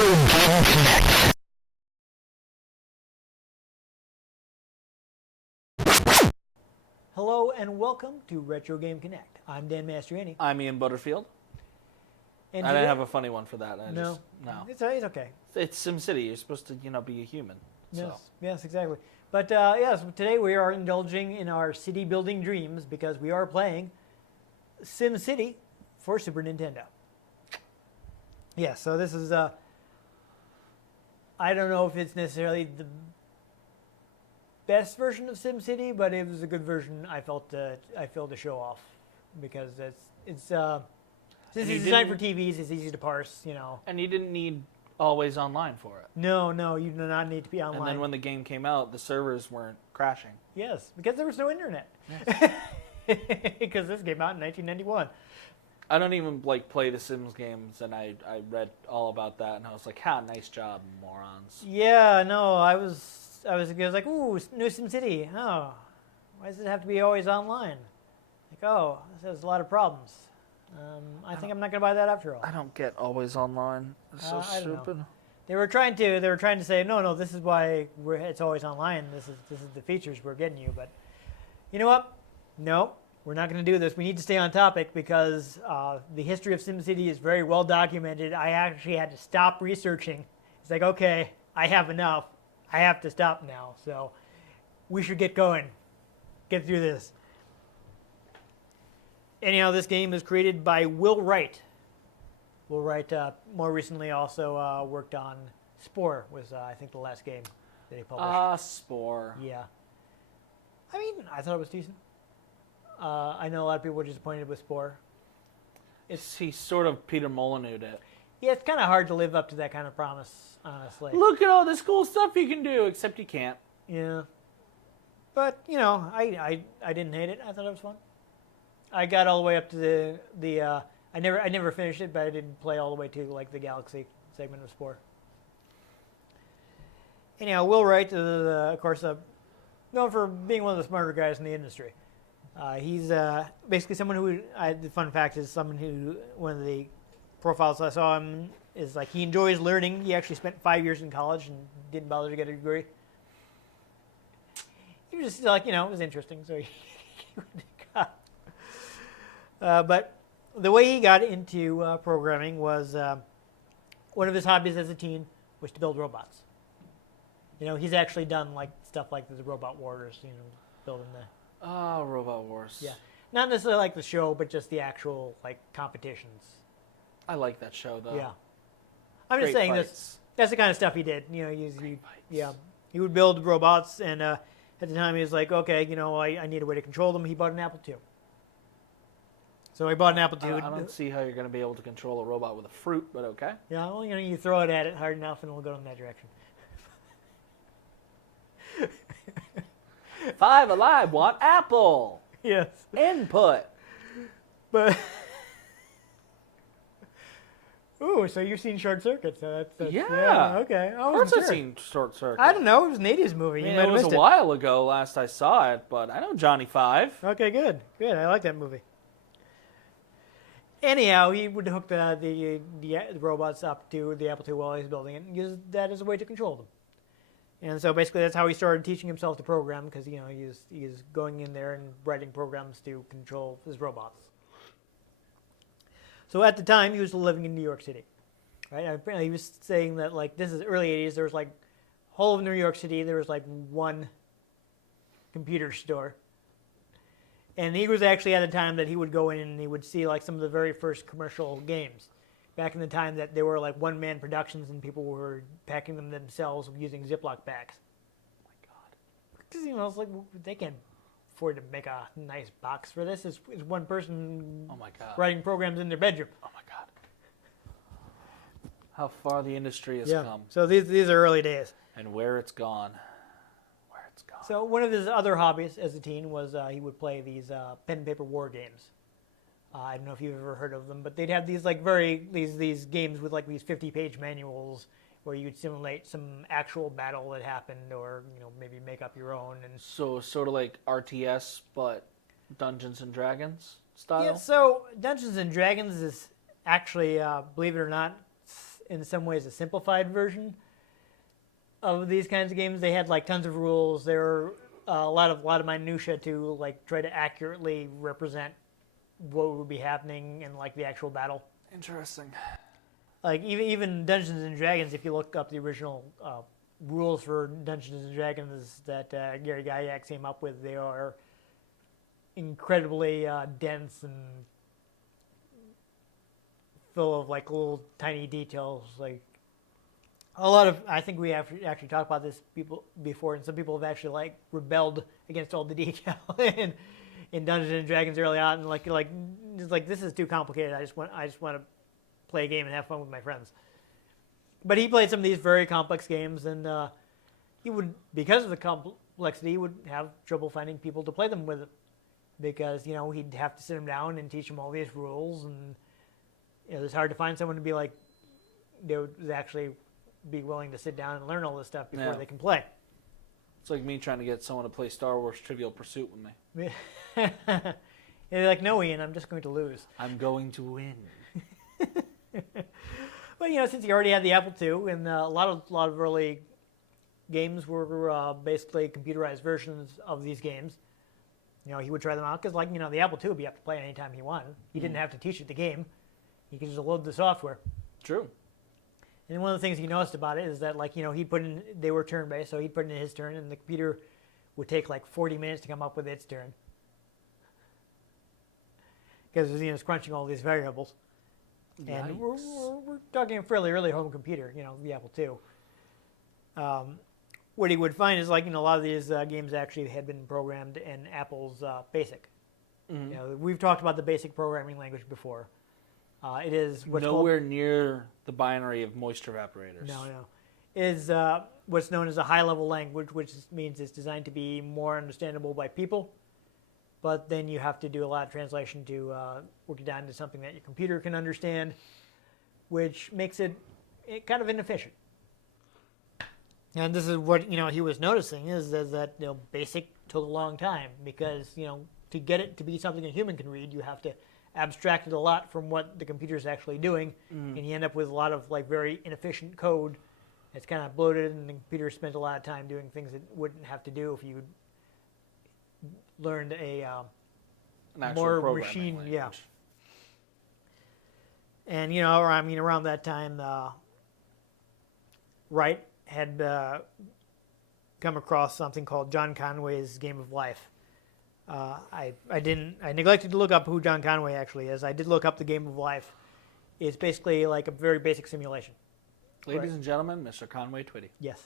Game Connect. Hello and welcome to Retro Game Connect. I'm Dan Mastriani. I'm Ian Butterfield. And I today- didn't have a funny one for that. No. No. It's okay. It's SimCity. You're supposed to, be a human. So. Yes, exactly. But yes, today we are indulging in our city building dreams because we are playing SimCity for Super Nintendo. Yeah, so this is I don't know if it's necessarily the best version of SimCity, but it was a good version. I felt to show off because it's since it's designed for TVs, it's easy to parse, And you didn't need always online for it. No, you do not need to be online. And then when the game came out, the servers weren't crashing. Yes, because there was no internet. Yes. Because this came out in 1991. I don't even play the Sims games, and I read all about that, and I was like, nice job, morons. Yeah, no, I was like, ooh, new SimCity. Oh, why does it have to be always online? Like, oh, this has a lot of problems. I think I'm not gonna buy that after all. I don't get always online. It's so I don't know. stupid. They were trying to say, no, this is why it's always online. This is the features we're getting you. But you know what? No, we're not going to do this. We need to stay on topic because the history of SimCity is very well documented. I actually had to stop researching. It's like, okay, I have enough. I have to stop now. So we should get going. Get through this. Anyhow, this game is created by Will Wright. Will Wright more recently also worked on Spore, was I think the last game that he published. Spore. Yeah. I mean, I thought it was decent. I know a lot of people were disappointed with Spore. He sort of Peter Molyneux'd it. Yeah, it's kind of hard to live up to that kind of promise, honestly. Look at all this cool stuff you can do, except you can't. Yeah. But, I didn't hate it. I thought it was fun. I got all the way up to the I never finished it, but I did play all the way to the Galaxy segment of Spore. Anyhow, Will Wright is, of course, known for being one of the smarter guys in the industry. He's basically someone who, the fun fact is one of the profiles I saw him is he enjoys learning. He actually spent 5 years in college and didn't bother to get a degree. He was just it was interesting, so he got. But the way he got into programming was one of his hobbies as a teen was to build robots. He's actually done stuff like the Robot Wars, building the. Oh, Robot Wars. Yeah, not necessarily like the show, but just the actual competitions. I like that show though. Yeah, I'm just saying that's the kind of stuff he did. He would build robots, and at the time he was like, okay, I need a way to control them. He bought an Apple II. So I bought an Apple II. I don't see how you're going to be able to control a robot with a fruit, but okay. Yeah, well, you throw it at it hard enough, and it'll go in that direction. 5 alive want apple. Yes. Input. But ooh, so you've seen Short Circuit? So that's yeah. Okay. Of course I've seen Short Circuit. I don't know. It was an '80s movie. I mean, it was a while ago last I saw it, but I know Johnny Five. Okay, good. I like that movie. Anyhow, he would hook the robots up to the Apple II while he was building it and use that as a way to control them. And so basically that's how he started teaching himself to program because, he was going in there and writing programs to control his robots. So at the time, he was living in New York City. Right? Apparently he was saying that, this is early 80s. There was, whole of New York City, there was, one computer store. And he was actually at a time that he would go in and he would see some of the very first commercial games. Back in the time that they were one-man productions and people were packing them themselves using Ziploc bags. Oh my God. Because, it's they can't afford to make a nice box for this. It's one person oh my God. writing programs in their bedroom. Oh my God. How far the industry has come. So these are early days. And where it's gone. So one of his other hobbies as a teen was he would play these pen and paper war games. I don't know if you've ever heard of them, but they'd have these these games with these 50-page manuals where you'd simulate some actual battle that happened, or maybe make up your own. And so sort of like RTS, but Dungeons and Dragons style. Yeah. So Dungeons and Dragons is actually, believe it or not, in some ways a simplified version of these kinds of games. They had like tons of rules. There were a lot of minutia to like try to accurately represent what would be happening in like the actual battle. Interesting. Like even Dungeons and Dragons, if you look up the original rules for Dungeons and Dragons that Gary Gygax came up with, they are incredibly dense and full of like little tiny details. Like a lot of, I think we have actually talked about this before, and some people have actually like rebelled against all the detail in Dungeons and Dragons early on, and like this is too complicated. I just want to play a game and have fun with my friends. But he played some of these very complex games, and he would, because of the complexity, he would have trouble finding people to play them with, because he'd have to sit them down and teach them all these rules, and it's hard to find someone to be like they would actually be willing to sit down and learn all this stuff before they can play. It's like me trying to get someone to play Star Wars Trivial Pursuit with me. And they're like, no, Ian, I'm just going to lose. I'm going to win. But since he already had the Apple II, and a lot of early games were basically computerized versions of these games, he would try them out because, the Apple II would be able to play anytime he wanted. He didn't have to teach it the game; he could just load the software. True. And one of the things he noticed about it is that, he'd put in, they were turn-based, so he'd put in his turn, and the computer would take 40 minutes to come up with its turn, because it was crunching all these variables. And we're talking a fairly early home computer, the Apple II. What he would find is, a lot of these games actually had been programmed in Apple's BASIC. Mm-hmm. We've talked about the BASIC programming language before. It is what's nowhere near the binary of moisture evaporators. No. It is what's known as a high-level language, which means it's designed to be more understandable by people. But then you have to do a lot of translation to work it down into something that your computer can understand, which makes it kind of inefficient. And this is what he was noticing is that BASIC took a long time, because to get it to be something a human can read, you have to abstract it a lot from what the computer is actually doing, and you end up with a lot of very inefficient code. It's kind of bloated, and the computer spent a lot of time doing things it wouldn't have to do if you learned a more machine, language. Yeah. And around that time, Wright had come across something called John Conway's Game of Life. I neglected to look up who John Conway actually is. I did look up the Game of Life. It's basically like a very basic simulation. Ladies and gentlemen, Mr. Conway Twitty. Yes.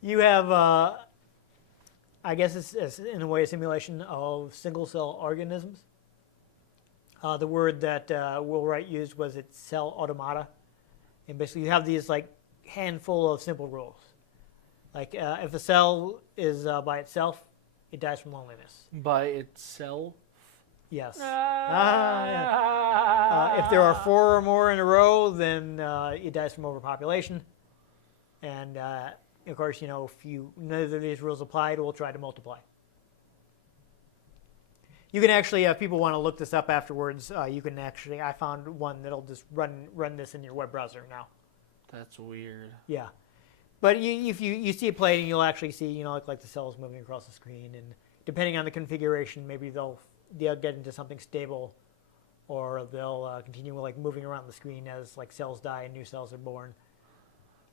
You have, I guess it's in a way a simulation of single-cell organisms. The word that Will Wright used was its cell automata. And basically you have these handful of simple rules. If a cell is by itself, it dies from loneliness. By itself? Yes. Yeah. If there are 4 or more in a row, then it dies from overpopulation. And of course, if none of these rules applied, we'll try to multiply. You can actually, if people want to look this up afterwards, you can actually, I found one that'll just run this in your web browser now. That's weird. Yeah. But if you see it playing, you'll actually see, like the cells moving across the screen, and depending on the configuration, maybe they'll get into something stable, or they'll continue moving around the screen as cells die and new cells are born.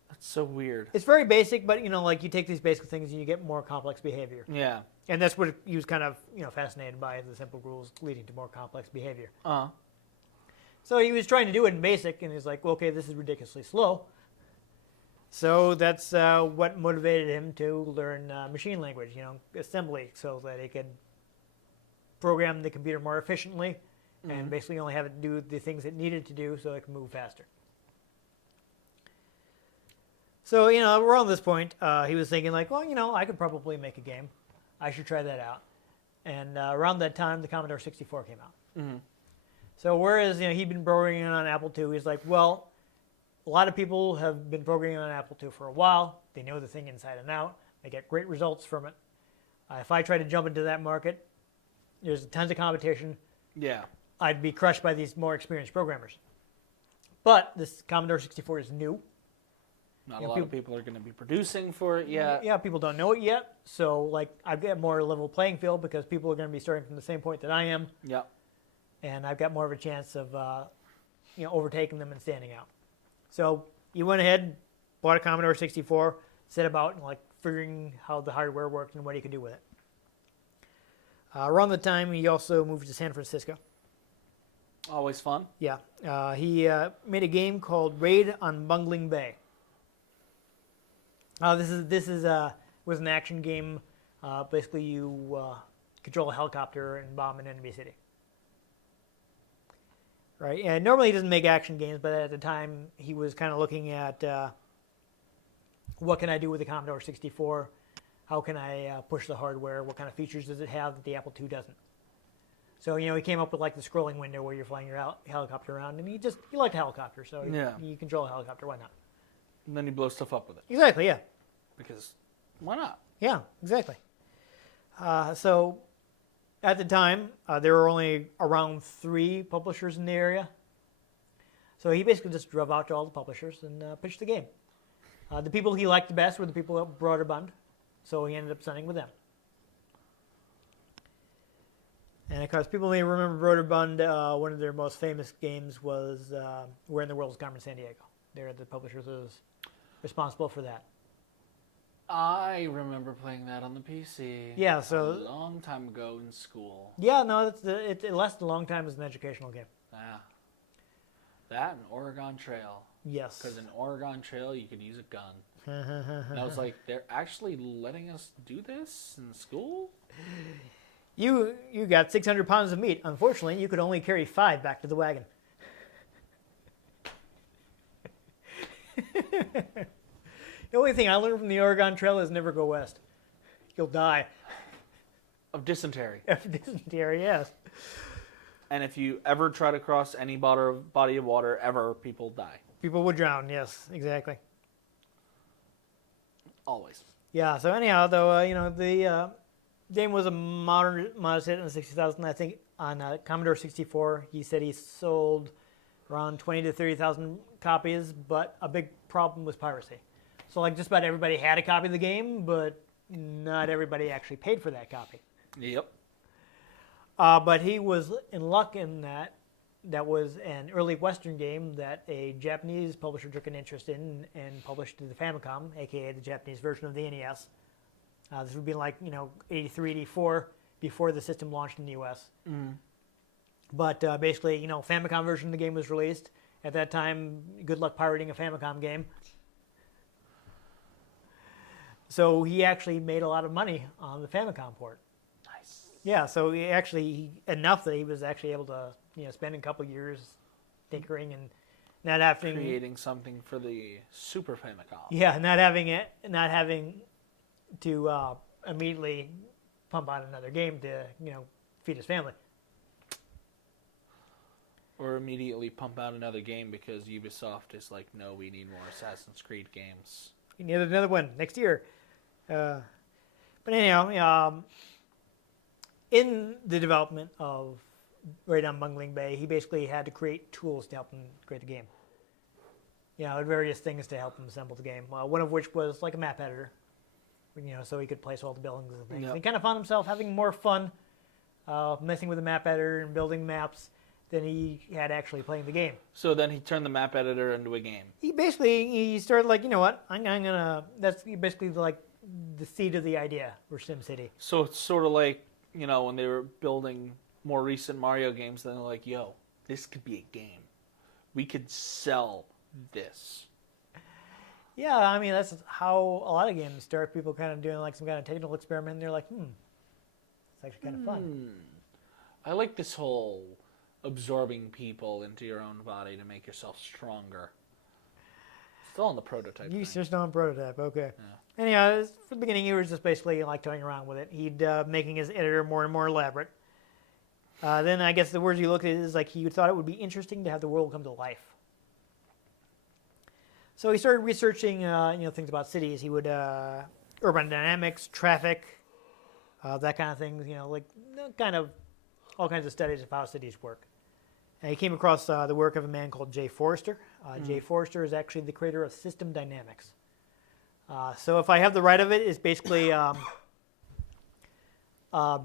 That's so weird. It's very basic, but you take these basic things and you get more complex behavior. Yeah. And that's what he was kind of fascinated by, the simple rules leading to more complex behavior. So he was trying to do it in basic, and he's like, well, okay, this is ridiculously slow. So that's what motivated him to learn machine language, assembly, so that he could program the computer more efficiently, and basically only have it do the things it needed to do so it could move faster. So, around this point, he was thinking well, I could probably make a game. I should try that out. And around that time, the Commodore 64 came out. Mm-hmm. So whereas, he'd been programming on Apple II, he's like, well, a lot of people have been programming on Apple II for a while. They know the thing inside and out. They get great results from it. If I try to jump into that market, there's tons of competition. Yeah. I'd be crushed by these more experienced programmers. But this Commodore 64 is new. Not a lot of people are going to be producing for it yet. Yeah, people don't know it yet. So, like, I've got more level playing field because people are going to be starting from the same point that I am. Yeah. And I've got more of a chance of, overtaking them and standing out. So, you went ahead, bought a Commodore 64, set about, and, like, figuring how the hardware worked and what you could do with it. Around the time, he also moved to San Francisco. Always fun. Yeah. He made a game called Raid on Bungling Bay. This was an action game. Basically, you control a helicopter and bomb an enemy city. Right. And normally he doesn't make action games, but at the time he was kind of looking at what can I do with the Commodore 64? How can I push the hardware? What kind of features does it have that the Apple II doesn't? So, he came up with like the scrolling window where you're flying your helicopter around, and he liked helicopters, so you control a helicopter. Why not? And then you blow stuff up with it. Exactly, yeah. Because why not? Yeah, exactly. So at the time, there were only around 3 publishers in the area. So he basically just drove out to all the publishers and pitched the game. The people he liked the best were the people at Broderbund, so he ended up signing with them. And of course, people may remember Broderbund. One of their most famous games was Where in the World is Carmen Sandiego. They're the publishers who was responsible for that. I remember playing that on the PC. Yeah, so a long time ago in school. Yeah, no, it lasted a long time as an educational game. Yeah. That and Oregon Trail. Yes. Because in Oregon Trail, you could use a gun. And I was like, they're actually letting us do this in school? You got 600 pounds of meat. Unfortunately, you could only carry 5 back to the wagon. The only thing I learned from the Oregon Trail is never go west. You'll die. Of dysentery. Of dysentery, yes. And if you ever try to cross any body of water ever, people die. People would drown, yes, exactly. Always. Yeah, so anyhow, though, the game was a modest hit in the 60,000. I think on Commodore 64, he said he sold around 20 to 30,000 copies, but a big problem was piracy. So, like, just about everybody had a copy of the game, but not everybody actually paid for that copy. Yep. But he was in luck in that was an early Western game that a Japanese publisher took an interest in and published to the Famicom, a.k.a. the Japanese version of the NES. This would be like, 83, 84, before the system launched in the U.S. Mm. But basically, Famicom version of the game was released. At that time, good luck pirating a Famicom game. So he actually made a lot of money on the Famicom port. Nice. Yeah, so enough that he was actually able to, spend a couple years tinkering and not having creating something for the Super Famicom. Yeah, not having to immediately pump out another game to, feed his family. Or immediately pump out another game because Ubisoft is like, no, we need more Assassin's Creed games. You need another one next year. But anyhow, in the development of Raid on Bungling Bay, he basically had to create tools to help him create the game. Various things to help him assemble the game. One of which was like a map editor, so he could place all the buildings and things. Yep. He kind of found himself having more fun messing with the map editor and building maps than he had actually playing the game. So then he turned the map editor into a game. He started like, I'm gonna. That's basically like the seed of the idea for SimCity. So it's sort of like, when they were building more recent Mario games, then they're like, yo, this could be a game. We could sell this. Yeah, I mean, that's how a lot of games start. People kind of doing like some kind of technical experiment, and they're like, it's actually kind of fun. I like this whole absorbing people into your own body to make yourself stronger. Still on the prototype. You just on prototype, okay. Yeah. Anyhow, for the beginning, he was just basically like toying around with it. He'd making his editor more and more elaborate. Then I guess the words you looked at is like he thought it would be interesting to have the world come to life. So he started researching, things about cities. He would urban dynamics, traffic, that kind of things. All kinds of studies of how cities work. And he came across the work of a man called Jay Forrester. Jay Forrester is actually the creator of System Dynamics. So if I have the right of it, it's basically a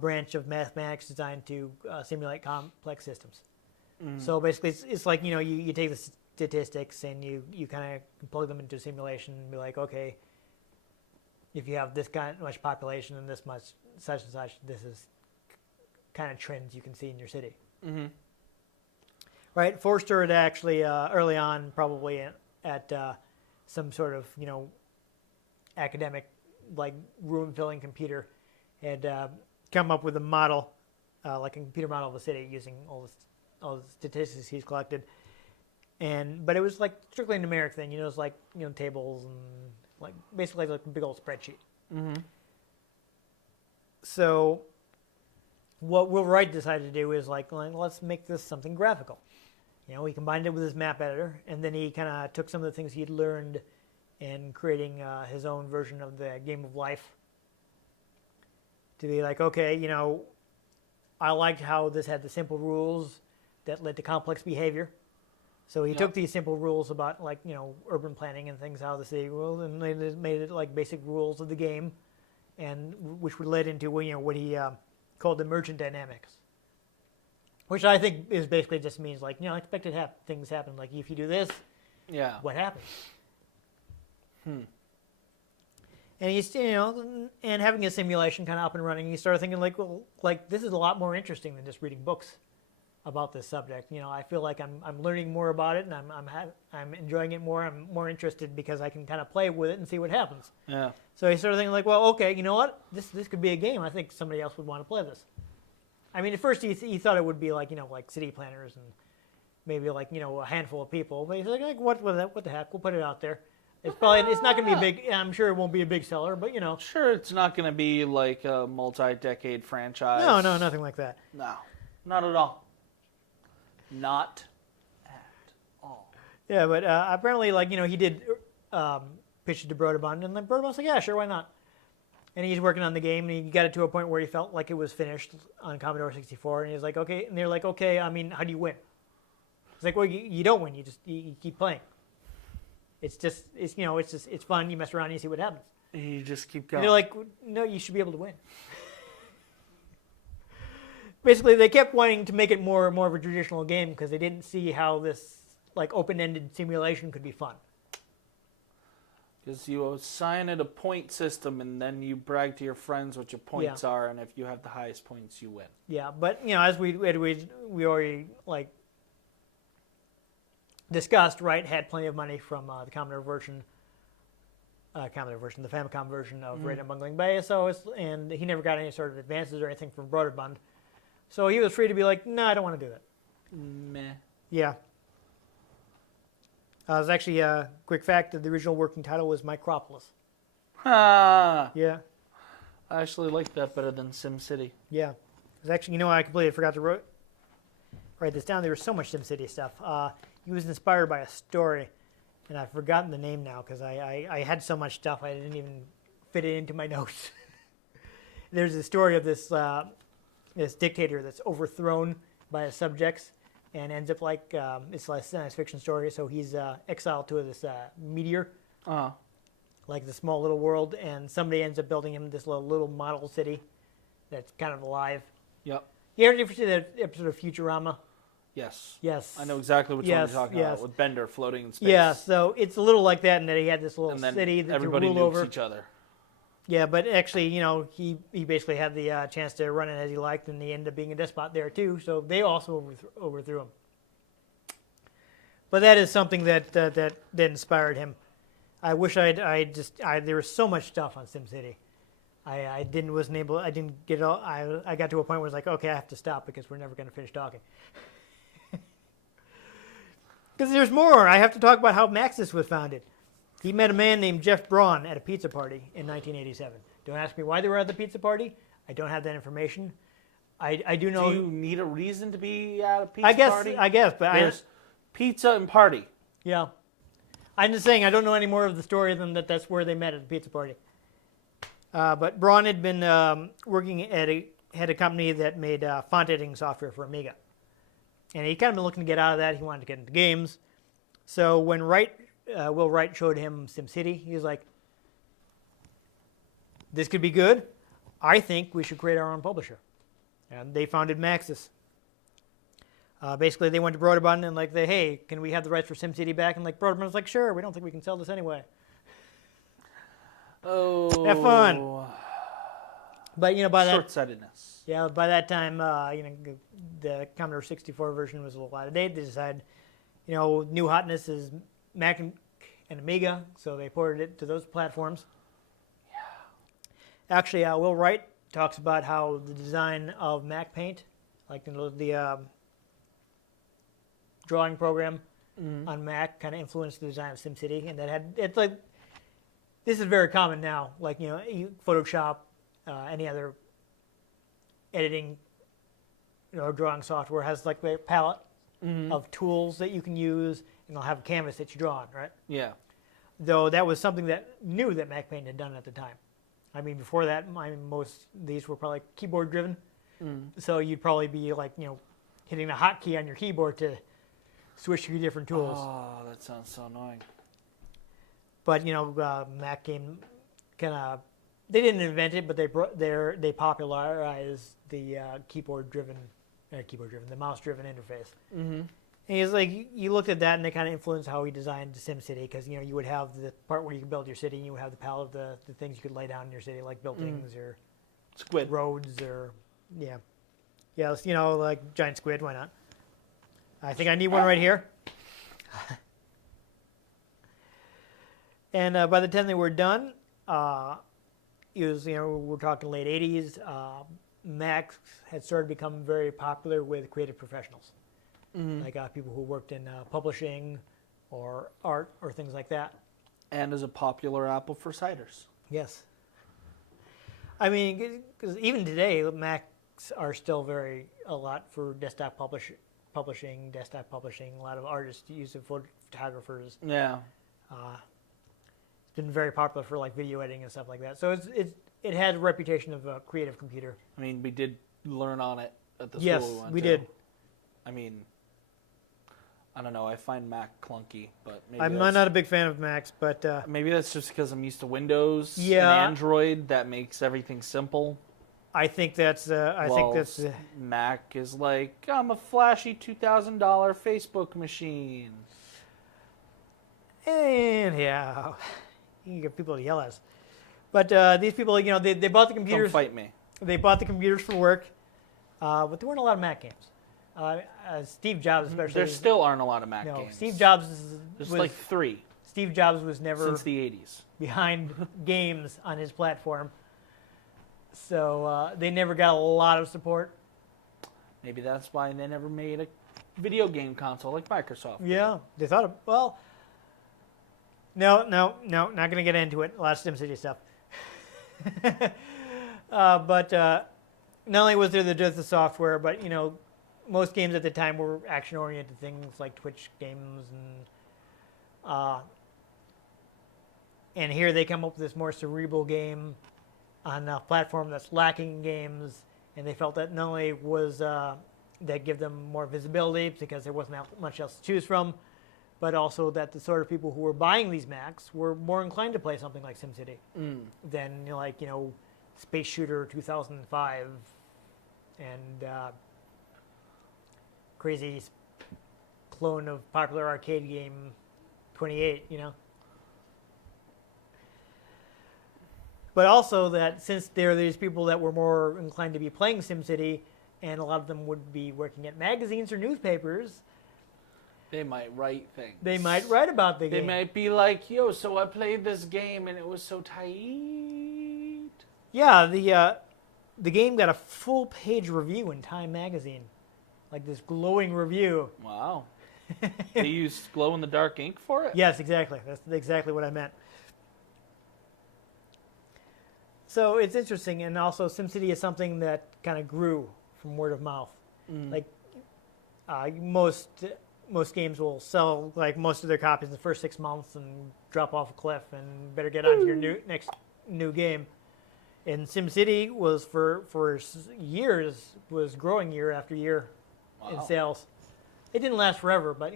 branch of mathematics designed to simulate complex systems. So basically, it's like, you take the statistics and you kind of plug them into a simulation and be like, okay, if you have this kind of much population and this much such and such, this is kind of trends you can see in your city. Mm-hmm. Right? Forrester had actually, early on, probably at some sort of, academic, like, room-filling computer, had come up with a model, like a computer model of the city using all the statistics he's collected. But it was, like, strictly a numeric thing. It was like, tables and, like, basically like a big old spreadsheet. Mm-hmm. So what Will Wright decided to do is, like, let's make this something graphical. He combined it with his map editor, and then he kind of took some of the things he'd learned in creating his own version of the game of life to be like, okay, I liked how this had the simple rules that led to complex behavior. So he took these simple rules about, like, urban planning and things, how the city rules, and made it like basic rules of the game, and which would lead into what he called emergent dynamics, which I think is basically just means like unexpected things happen. Like if you do this, what happens? And he's and having a simulation kind of up and running, he started thinking like, well, like this is a lot more interesting than just reading books about this subject. I feel like I'm learning more about it, and I'm enjoying it more. I'm more interested because I can kind of play with it and see what happens. Yeah. So he started thinking like, well, okay, you know what? This could be a game. I think somebody else would want to play this. I mean, at first he thought it would be like like city planners and maybe like a handful of people. But he's like what the heck? We'll put it out there. It's not going to be a big. I'm sure it won't be a big seller, but Sure, it's not going to be like a multi-decade franchise. No, nothing like that. No, not at all. Not at all. Yeah, but apparently, like, he did pitch it to Broderbund, and then Broderbund's like, yeah, sure, why not? And he's working on the game, and he got it to a point where he felt like it was finished on Commodore 64, and he's like, okay, and they're like, okay, I mean, how do you win? It's like, well, you don't win, you keep playing. It's fun, you mess around, and you see what happens. You just keep going. And they're like, no, you should be able to win. Basically, they kept wanting to make it more of a traditional game because they didn't see how this like open-ended simulation could be fun. Because you assign it a point system, and then you brag to your friends what your points are, and if you have the highest points, you win. Yeah, but as we already like discussed, right? Had plenty of money from the Commodore version, the Famicom version of Raid on Bungling Bay. And he never got any sort of advances or anything from Broderbund. So he was free to be like, no, I don't want to do that. Meh. Yeah. There's actually a quick fact that the original working title was Micropolis. Ah. Yeah. I actually like that better than SimCity. Yeah. It was actually, I completely forgot to write this down. There was so much SimCity stuff. He was inspired by a story, and I've forgotten the name now because I had so much stuff I didn't even fit it into my notes. There's a story of this dictator that's overthrown by his subjects and ends up like it's like a science fiction story. So he's exiled to this meteor, like the small little world, and somebody ends up building him this little model city that's kind of alive. Yep. You ever see that episode of Futurama? Yes. Yes. I know exactly which one you're talking about, with Bender floating in space. Yeah, so it's a little like that in that he had this little and then city that everybody rule nukes over each other. Yeah, but actually, he basically had the chance to run it as he liked, and he ended up being a despot there too. So they also overthrew him. But that is something that inspired him. I wish there was so much stuff on SimCity. I didn't get it all. I got to a point where it's like, okay, I have to stop because we're never going to finish talking. Because there's more. I have to talk about how Maxis was founded. He met a man named Jeff Braun at a pizza party in 1987. Don't ask me why they were at the pizza party. I don't have that information. I do know. Do you need a reason to be at a pizza party? I guess, but there's pizza and party. Yeah. I'm just saying I don't know any more of the story than that's where they met at the pizza party. But Braun had been working at had a company that made font editing software for Amiga. and he kind of been looking to get out of that. He wanted to get into games. So when Will Wright showed him SimCity, he was like, "This could be good. I think we should create our own publisher." And they founded Maxis. Basically, they went to Broderbund and like, "Hey, can we have the rights for SimCity back?" And like Broderbund was like, "Sure. We don't think we can sell this anyway." Oh, Have fun. But by that short-sightedness. Yeah, by that time, the Commodore 64 version was a little out of date. They decided, new hotness is Mac and Amiga, so they ported it to those platforms. Yeah. Actually, Will Wright talks about how the design of Mac Paint, like the drawing program on Mac, kind of influenced the design of SimCity, and it's like this is very common now. Like Photoshop, any other editing, drawing software has like a palette of tools that you can use, and they'll have a canvas that you draw on, right? Yeah. Though that was something that Mac Paint had done at the time. I mean, before that, most of these were probably keyboard driven. So you'd probably be like, hitting a hotkey on your keyboard to switch through different tools. Oh, that sounds so annoying. But Mac came kind of. They didn't invent it, but they popularized the the mouse-driven interface. Mm-hmm. And he's like, you looked at that, and they kind of influenced how he designed SimCity, because you would have the part where you could build your city, and you would have the palette of the things you could lay down in your city, like buildings or Squid roads or like giant squid. Why not? I think I need one right here. And by the time they were done. It was, we're talking late 80s. Mac had started to become very popular with creative professionals, like people who worked in publishing or art or things like that. And is a popular apple for ciders. Yes. I mean, because even today, Macs are still a lot for desktop publishing. A lot of artists use it, photographers. Yeah. Been very popular for like video editing and stuff like that. So it had a reputation of a creative computer. I mean, we did learn on it at the yes, school we went we to. did. I mean, I don't know. I find Mac clunky, but maybe I'm not a big fan of Macs, but maybe that's just because I'm used to Windows and Yeah. Android. That makes everything simple. I think that's Mac is like, I'm a flashy $2,000 Facebook machine. and yeah, you can get people to yell at us. But these people, they bought the computers. Don't fight me. They bought the computers for work, but there weren't a lot of Mac games. Steve Jobs, especially. There still aren't a lot of Mac no, games. Steve Jobs There's was like 3 Steve Jobs was never since the 80s. behind games on his platform, so they never got a lot of support. Maybe that's why they never made a video game console like Microsoft did. Yeah, they thought of, well, no, not going to get into it. A lot of SimCity stuff. But not only was there just the software, but, most games at the time were action-oriented things like Twitch games. And here they come up with this more cerebral game on a platform that's lacking in games. And they felt that not only was that give them more visibility because there wasn't much else to choose from, but also that the sort of people who were buying these Macs were more inclined to play something like SimCity than Space Shooter 2005 and crazy clone of popular arcade game 28. But also that since there are these people that were more inclined to be playing SimCity, and a lot of them would be working at magazines or newspapers, They might write things. they might write about the game. They might be like, yo, so I played this game and it was so tight. Yeah, the game got a full-page review in Time magazine, like this glowing review. Wow. They used glow-in-the-dark ink for it? Yes, exactly. That's exactly what I meant. So it's interesting, and also SimCity is something that kind of grew from word of mouth. Like most games will sell like most of their copies in the first 6 months and drop off a cliff, and better get on to your next new game. And SimCity was for years was growing year after year in sales. it didn't last forever, but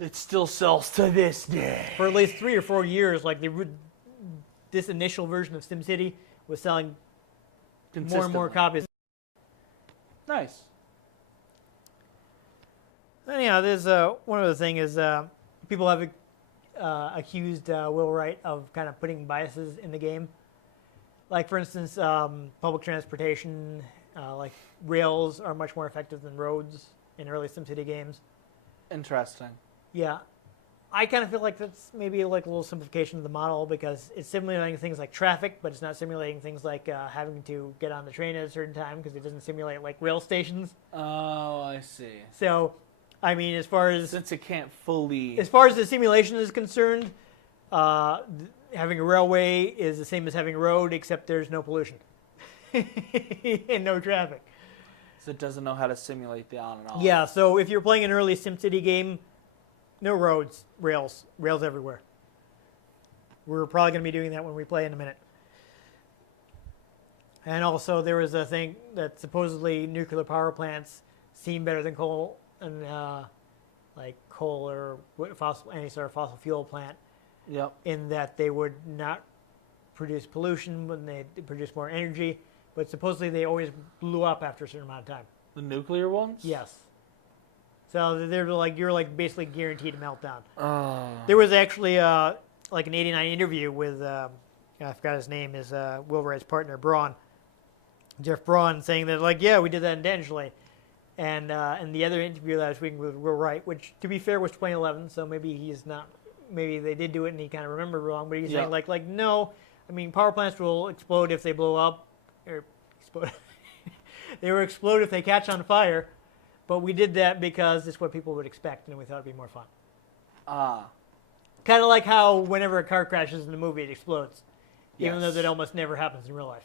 It still sells to this day. for at least 3 or 4 years, like this initial version of SimCity was selling more and more copies. Nice. Anyhow, there's one other thing is people have accused Will Wright of kind of putting biases in the game. Like, for instance, public transportation, like rails are much more effective than roads in early SimCity games. Interesting. Yeah. I kind of feel like that's maybe like a little simplification of the model because it's simulating things like traffic, but it's not simulating things like having to get on the train at a certain time because it doesn't simulate like rail stations. Oh, I see. So, I mean, as far as it can't fully... As far as the simulation is concerned, having a railway is the same as having a road, except there's no pollution and no traffic. So it doesn't know how to simulate the on and off. Yeah, so if you're playing an early SimCity game, no roads, rails everywhere. We're probably going to be doing that when we play in a minute. And also, there was a thing that supposedly nuclear power plants seem better than coal, and like coal or any sort of fossil fuel plant. Yep. In that they would not produce pollution when they produce more energy, but supposedly they always blew up after a certain amount of time. The nuclear ones? Yes. So you're like basically guaranteed a meltdown. Oh. There was actually like an '89 interview with I forgot his name is Will Wright's partner Braun, Jeff Braun, saying that like we did that intentionally, and the other interview that I was speaking with Will Wright, which to be fair was 2011, so maybe he's not. Maybe they did do it and he kind of remembered wrong, but he's saying like no, I mean power plants will explode if they blow up, or explode. They will explode if they catch on fire, but we did that because it's what people would expect and we thought it'd be more fun. Kind of like how whenever a car crashes in a movie, it explodes, even though that almost never happens in real life.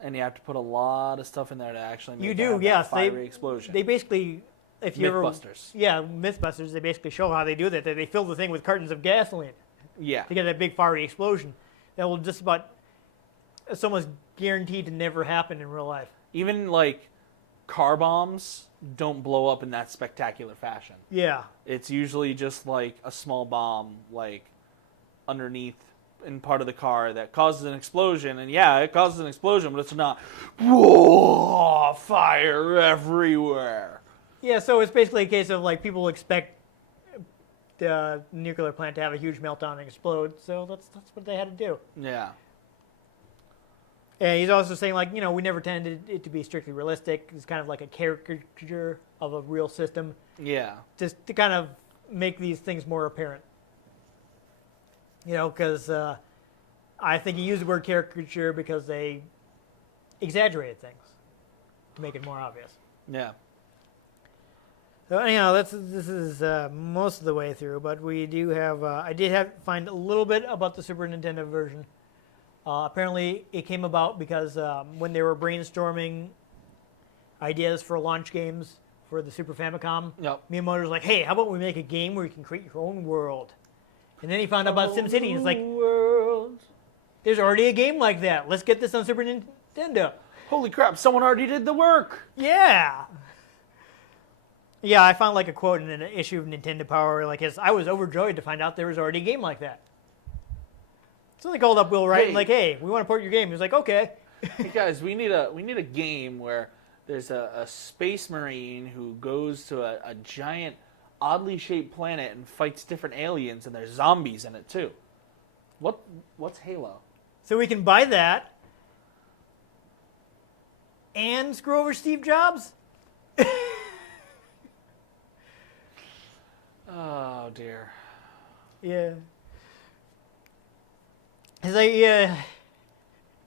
And you have to put a lot of stuff in there to actually make that fiery explosion. They basically. If you Mythbusters. Mythbusters, they basically show how they do that. They fill the thing with cartons of gasoline. Yeah. To get that big fiery explosion. That will just about, it's almost guaranteed to never happen in real life. Even like car bombs don't blow up in that spectacular fashion. Yeah. It's usually just like a small bomb like underneath in part of the car that causes an explosion. And yeah, it causes an explosion, but it's not whoa, fire everywhere. Yeah, so it's basically a case of like people expect the nuclear plant to have a huge meltdown and explode, so that's what they had to do. Yeah. And he's also saying like, we never intended it to be strictly realistic. It's kind of like a caricature of a real system. Yeah. Just to kind of make these things more apparent. Because I think he used the word caricature because they exaggerated things to make it more obvious. Yeah. So anyhow, this is most of the way through, but we do have. I did find a little bit about the Super Nintendo version. Apparently, it came about because when they were brainstorming ideas for launch games for the Super Famicom, Miyamoto was like, "Hey, how about we make a game where you can create your own world?" And then he found out about SimCity, and he's like, "World. There's already a game like that. Let's get this on Super Nintendo." Holy crap! Someone already did the work. Yeah. Yeah, I found like a quote in an issue of Nintendo Power, like I was overjoyed to find out there was already a game like that. So they called up Will Wright and like, hey, we want to port your game. He was like, okay. Hey guys, we need a game where there's a space marine who goes to a giant, oddly shaped planet and fights different aliens, and there's zombies in it too. What's Halo? So we can buy that and screw over Steve Jobs. Oh, dear. Yeah. He's like, yeah,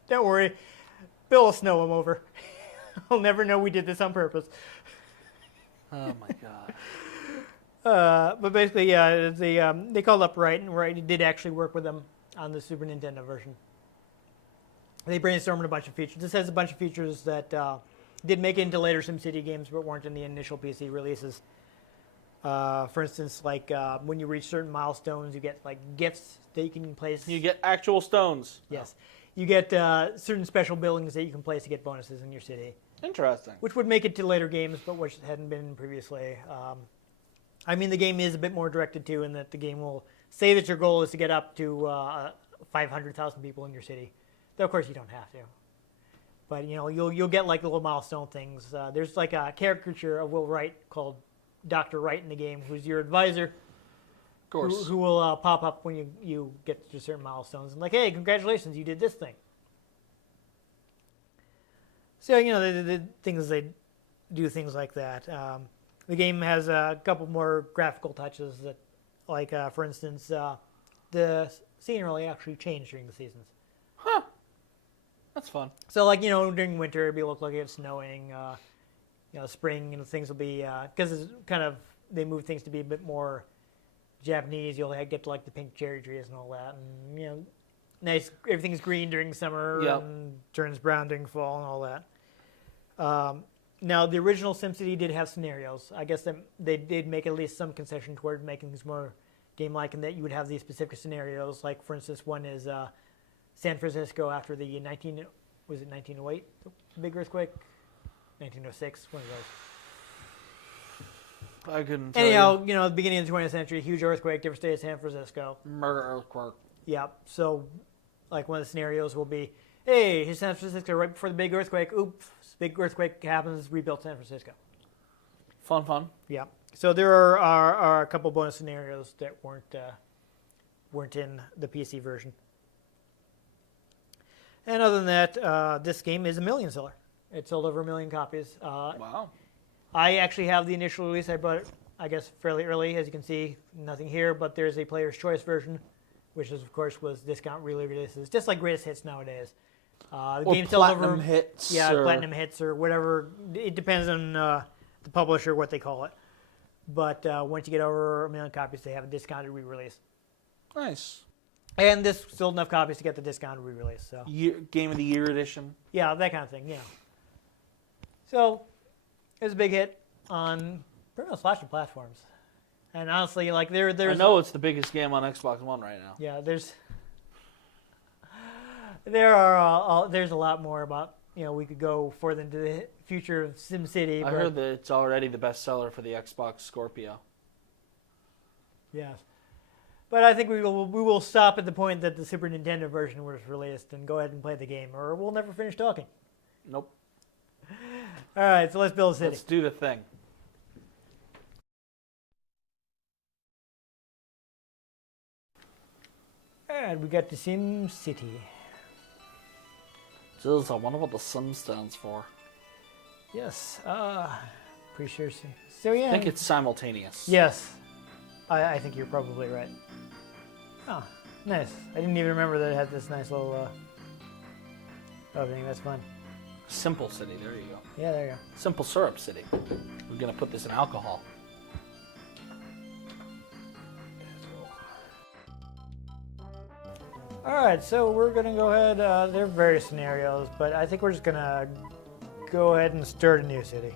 don't worry. Bill will snow him over. He'll never know we did this on purpose. Oh, my God. But basically, yeah, they called up Wright, and Wright did actually work with them on the Super Nintendo version. They brainstormed a bunch of features. This has a bunch of features that did make it into later SimCity games, but weren't in the initial PC releases. For instance, like when you reach certain milestones, you get like gifts that you can place. You get actual stones. Yes. You get certain special buildings that you can place to get bonuses in your city. Interesting. Which would make it to later games, but which hadn't been previously. I mean, the game is a bit more directed to, in that the game will say that your goal is to get up to 500,000 people in your city. Though, of course, you don't have to. But you'll get like little milestone things. There's like a caricature of Will Wright called Dr. Wright in the game, who's your advisor. Of course. Who will pop up when you get to certain milestones and like, hey, congratulations, you did this thing. So the things they do things like that. The game has a couple more graphical touches that, like for instance, the scenery actually changed during the seasons. Huh. That's fun. So like during winter it'll look like it's snowing. Spring things will be because it's kind of they move things to be a bit more Japanese. You'll get to like the pink cherry trees and all that, and nice. Everything's green during summer and turns brown during fall and all that. Now the original SimCity did have scenarios. I guess they did make at least some concession toward making things more game-like, in that you would have these specific scenarios. Like for instance, one is San Francisco after the 1908 big earthquake. 1906, one of those. I couldn't tell Anyhow, the beginning of the 20th century, huge earthquake devastated San Francisco. Murder earthquake. Yeah, so like one of the scenarios will be, hey, here's San Francisco right before the big earthquake. Oops, big earthquake happens, rebuilt San Francisco. Fun. Yeah, so there are a couple bonus scenarios that weren't in the PC version. And other than that, this game is a million seller. It sold over 1 million copies. Wow. I actually have the initial release. I bought it, I guess, fairly early. As you can see, nothing here, but there's a player's choice version, which is, of course, was discount releases, just like greatest hits nowadays. The or game sells platinum over hits. platinum hits or whatever. It depends on the publisher what they call it. But once you get over 1 million copies, they have a discounted re-release. Nice. And this sold enough copies to get the discounted re-release. So Game of the Year edition. yeah, that kind of thing. So it was a big hit on pretty much lots of platforms. And honestly, like there's I know it's the biggest game on Xbox One right now. Yeah, there's a lot more about we could go further into the future of SimCity. I heard that it's already the best seller for the Xbox Scorpio. Yes, but I think we will stop at the point that the Super Nintendo version was released and go ahead and play the game, or we'll never finish talking. Nope. All right, so let's build a city. Let's do the thing. And we got the SimCity. Jeez, I wonder what the Sim stands for. Yes, pretty sure. So yeah, I think it's simultaneous. Yes, I think you're probably right. Oh, nice. I didn't even remember that it had this nice little opening. That's fun. Simple City, there you go. Yeah, there you go. Simple Syrup City. We're going to put this in alcohol. All right, so we're going to go ahead. There are various scenarios, but I think we're just going to go ahead and start a new city.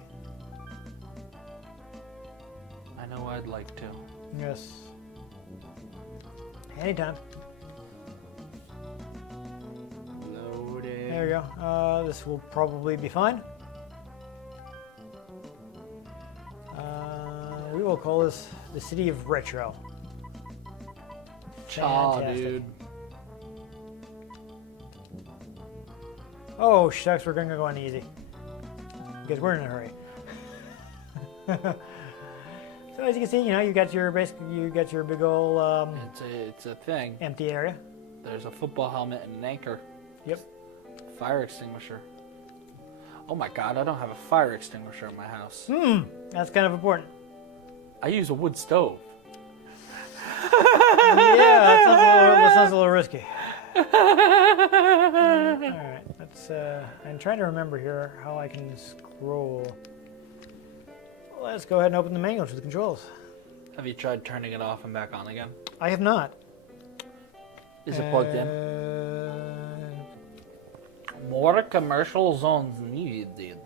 I know I'd like to. Yes. Anytime. Loading. There we go. This will probably be fine. We will call this the City of Retro. Chaw, Fantastic. dude. Oh, shucks, we're going to go on easy. Because we're in a hurry. So as you can see, you got your big old It's a thing. empty area. There's a football helmet and an anchor. Yep. Fire extinguisher. Oh my god, I don't have a fire extinguisher in my house. That's kind of important. I use a wood stove. Yeah, that sounds a little risky. All right, let's. I'm trying to remember here how I can scroll. Let's go ahead and open the manual to the controls. Have you tried turning it off and back on again? I have not. Is it plugged in? More commercial zones needed.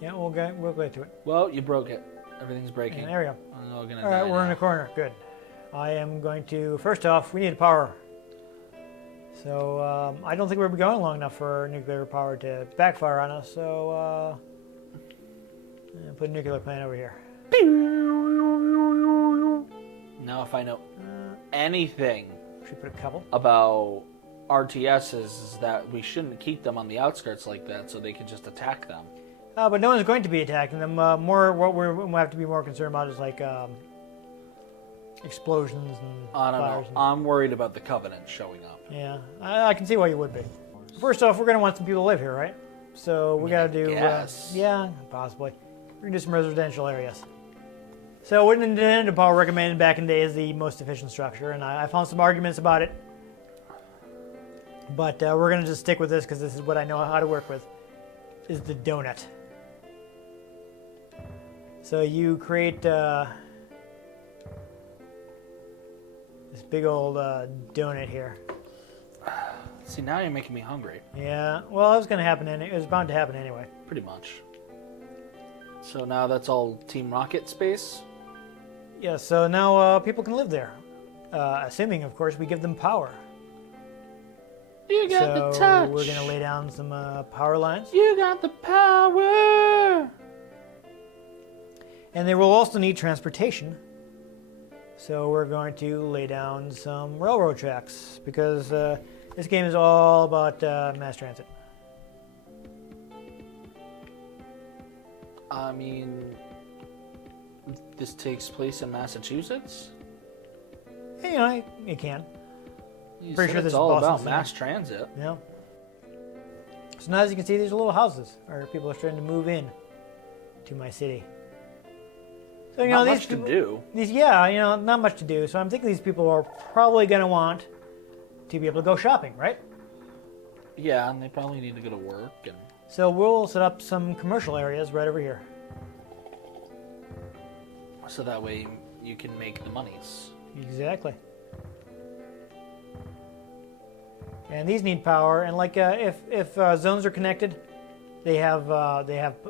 Yeah, we'll get to it. Well, you broke it. Everything's breaking. And there we go. I'm all gonna All right, die we're in now. the corner. Good. I am going to. First off, we need power. So I don't think we're going long enough for nuclear power to backfire on us. So put a nuclear plant over here. Now, if I know anything Should put a couple. about RTSs, is that we shouldn't keep them on the outskirts like that, so they can just attack them. But no one's going to be attacking them. More, what we have to be more concerned about is like explosions and I don't fires. know. I'm worried about the Covenant showing up. Yeah, I can see why you would be. First off, we're going to want some people to live here, right? So we got to do. Yes. Yeah, possibly. We're going to do some residential areas. So what Nintendo Power recommended back in the day is the most efficient structure, and I found some arguments about it. But we're going to just stick with this because this is what I know how to work with, is the donut. So you create this big old donut here. See, now you're making me hungry. Yeah, well, it was going to happen. It was bound to happen anyway. Pretty much. So now that's all Team Rocket space? Yeah, so now people can live there. Assuming, of course, we give them power. You got the touch. We're going to lay down some power lines. You got the power. And they will also need transportation. So we're going to lay down some railroad tracks because this game is all about mass transit. I mean, this takes place in Massachusetts? You know, it can. You Pretty said sure this it's is all Boston about City. mass transit. Yeah. So now, as you can see, these are little houses, or people are starting to move in to my city. So Not these much to people, do. not much to do. So I'm thinking these people are probably going to want to be able to go shopping, right? Yeah, and they probably need to go to work. And So we'll set up some commercial areas right over here. so that way you can make the monies. Exactly. And these need power, and like if zones are connected, they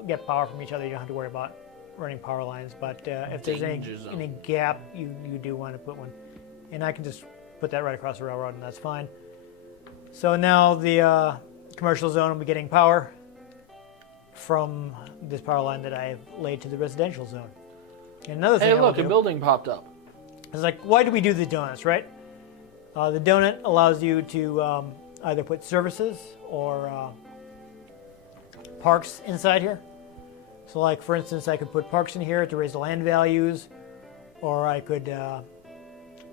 get power from each other. You don't have to worry about running power lines. But if there's Danger zone. any gap, you do want to put one. And I can just put that right across the railroad, and that's fine. So now the commercial zone will be getting power from this power line that I've laid to the residential zone. And another thing Hey, I will look, a do building popped up. is like, why do we do the donuts, right? The donut allows you to either put services or parks inside here. So like, for instance, I could put parks in here to raise the land values, or I could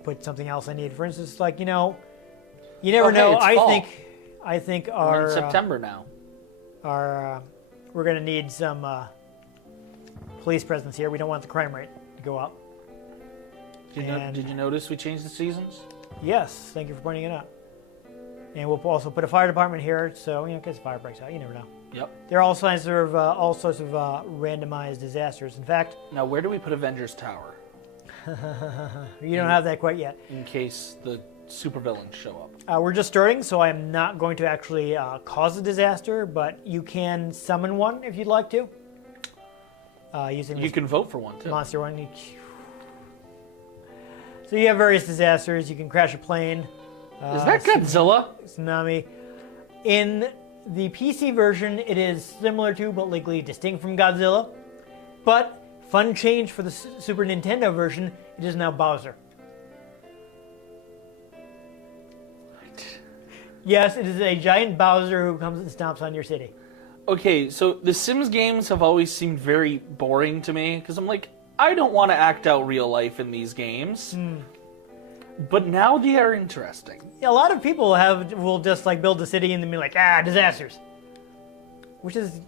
put something else I need. For instance, like, you never Oh, hey, know. it's fall. I think We're our in September now. we're going to need some police presence here. We don't want the crime rate to go up. Did you notice we changed the seasons? Yes, thank you for pointing it out. And we'll also put a fire department here, so in case the fire breaks out, you never know. Yep. There are all sorts of randomized disasters. In fact, Now, where do we put Avengers Tower you don't have that quite yet. in case the supervillains show up? We're just starting, so I'm not going to actually cause a disaster, but you can summon one if you'd like to. Using You this can vote for one too. monster one. So you have various disasters. You can crash a plane. Is that Godzilla? Tsunami. In the PC version, it is similar to, but legally distinct from Godzilla. But, fun change for the Super Nintendo version, it is now Bowser. Yes, it is a giant Bowser who comes and stomps on your city. Okay, so the Sims games have always seemed very boring to me because I'm like, I don't want to act out real life in these games. But now they are interesting. A lot of people will just like build a city and then be like, disasters. Which is,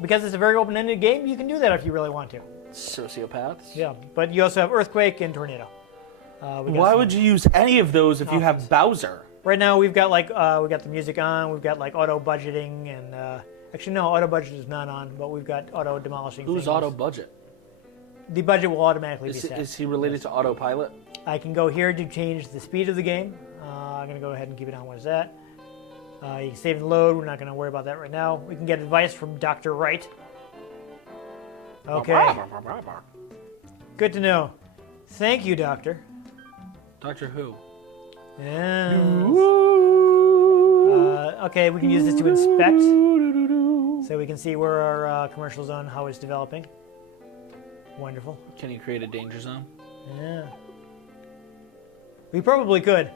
because it's a very open-ended game, you can do that if you really want to. Sociopaths? Yeah, but you also have earthquake and tornado. Why would you use any of those if you have Bowser? Right now we've got like we got the music on, we've got like auto budgeting, and actually no, auto budget is not on, but we've got auto demolishing. Who's things. auto budget? The budget will automatically be Is, set. is he related to autopilot? I can go here to change the speed of the game. I'm going to go ahead and keep it on. What is that? You can save and load. We're not going to worry about that right now. We can get advice from Dr. Wright. Okay, good to know. Thank you, Doctor. Doctor Who? Yes. Okay, we can use this to inspect, so we can see where our commercial zone, how it's developing. Wonderful. Can you create a danger zone? Yeah. We probably could.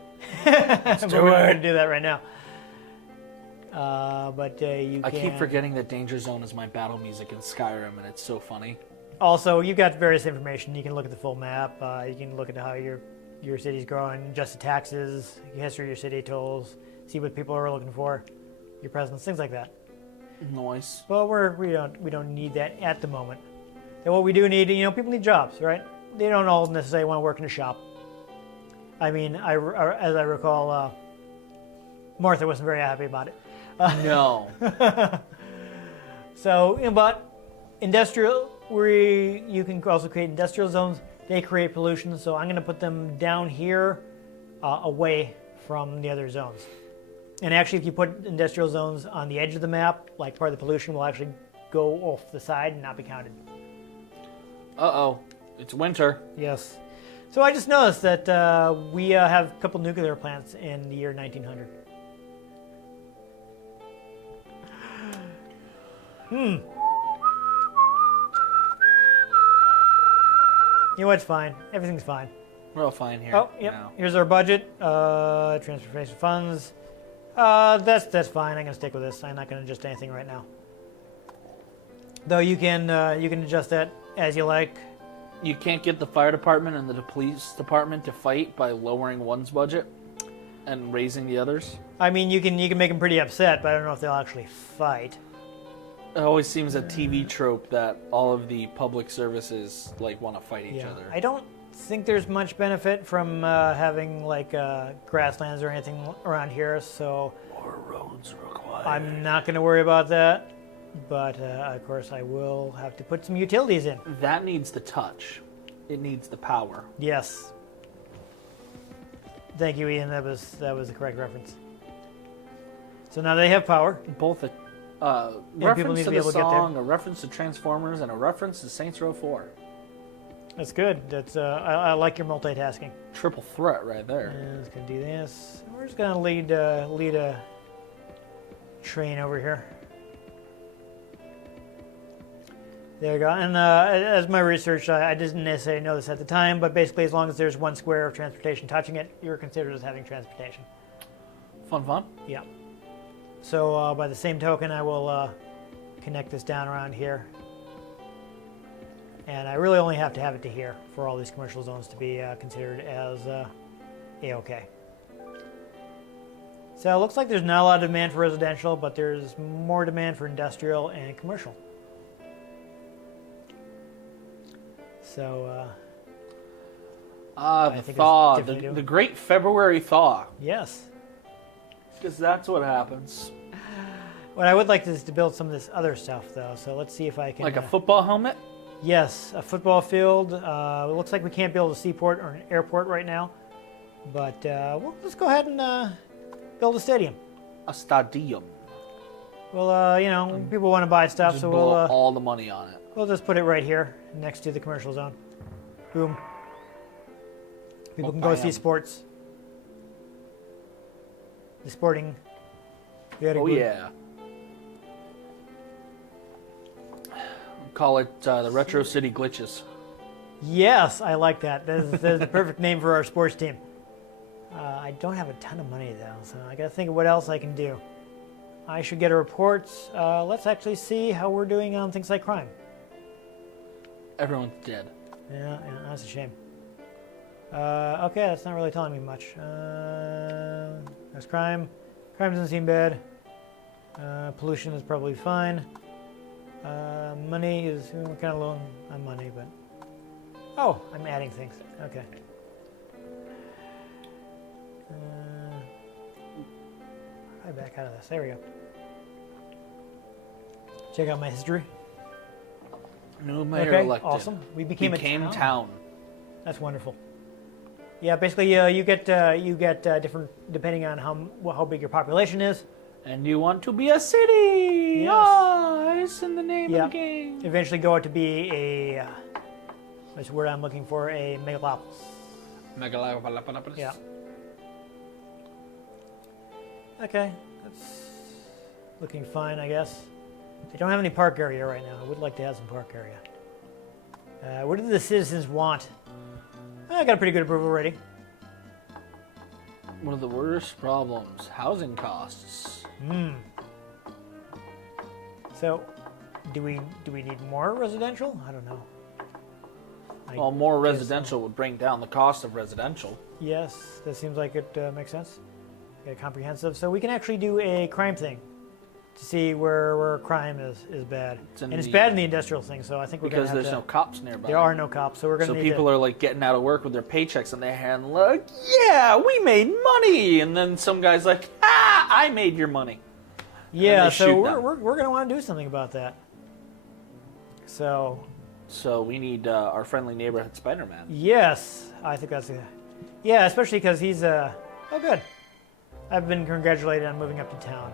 But do we're not it. going to do that right now. But you I can. keep forgetting that Danger Zone is my battle music in Skyrim, and it's so funny. Also, you've got various information. You can look at the full map. You can look at how your city's growing, adjust the taxes, your history of your city, tolls, see what people are looking for, your presence, things like that. Nice. Well, we don't need that at the moment. And what we do need, people need jobs, right? They don't all necessarily want to work in a shop. I mean, as I recall, Martha wasn't very happy about it. No. So, but industrial, you can also create industrial zones. They create pollution, so I'm going to put them down here, away from the other zones. And actually, if you put industrial zones on the edge of the map, like part of the pollution will actually go off the side and not be counted. Uh-oh. It's winter. Yes. So I just noticed that we have a couple nuclear plants in the year 1900. You know what? It's fine. Everything's fine. We're all fine here. Oh, yep. now. Here's our budget. Transportation funds. That's fine. I'm gonna stick with this. I'm not gonna adjust anything right now. Though you can adjust that as you like. You can't get the fire department and the police department to fight by lowering one's budget and raising the others. I mean, you can make them pretty upset, but I don't know if they'll actually fight. It always seems a TV trope that all of the public services want to fight each other. I don't think there's much benefit from having grasslands or anything around here, so More roads required. I'm not going to worry about that. But of course, I will have to put some utilities in. That needs the touch. It needs the power. Yes. Thank you, Ian. That was the correct reference. So now they have power. Both a people reference need to to be the able to get there. song, a reference to Transformers, and a reference to Saints Row 4. That's good. That's I like your multitasking. Triple threat right there. And it's gonna do this. We're just gonna lead a train over here. There you go. And as my research, I didn't necessarily know this at the time, but basically, as long as there's one square of transportation touching it, you're considered as having transportation. Fun. Yeah. So by the same token, I will connect this down around here. And I really only have to have it to here for all these commercial zones to be considered as A-OK. So it looks like there's not a lot of demand for residential, but there's more demand for industrial and commercial. So, The think it's thaw. definitely doing- The great February thaw. yes. Because that's what happens. What I would like is to build some of this other stuff, though. So let's see if I can... Like a football helmet? Yes, a football field. It looks like we can't build a seaport or an airport right now. But let's go ahead and build a stadium. A stadium. Well, people want to buy stuff, Just so blow we'll all the money on it. we'll just put it right here next to the commercial zone. Boom. People can go see bam. sports. The sporting. Very Oh good. yeah. Call it the Retro City Glitches. Yes, I like that. That is the perfect name for our sports team. I don't have a ton of money though, so I got to think of what else I can do. I should get a report. Let's actually see how we're doing on things like crime. Everyone's dead. Yeah, that's a shame. Okay, that's not really telling me much. There's crime. Crime doesn't seem bad. Pollution is probably fine. Money is kind of low on money, but... Oh, I'm adding things. Okay. Right back out of this. There we go. Check out my history. New mayor Okay, elected. awesome. We became a town. That's wonderful. Yeah, basically, you get different depending on how big your population is. And you want to be a city. Yes. Ah, it's in the name Yeah. of the game. Eventually, go out to be a what's the word I'm looking for? A megalopolis. Megalopolis. Yeah. Okay, that's looking fine, I guess. I don't have any park area right now. I would like to have some park area. What do the citizens want? I got a pretty good approval rating. One of the worst problems: housing costs. So, do we need more residential? I don't know. Well, more guess residential would bring down the cost of residential. Yes, that seems like it makes sense. Okay, comprehensive. So we can actually do a crime thing to see where crime is bad. It's bad in the industrial thing, so I think we're going to have because there's no cops nearby. There are no cops, so we're going to So people are like getting out of work with their paychecks in their hand, like, yeah, we made money, and then some guy's like, I made your money. Yeah, so shoot we're going to want to do something about that. So we need our friendly neighborhood Spider-Man. yes, I think that's yeah, especially because he's oh good. I've been congratulated on moving up to town.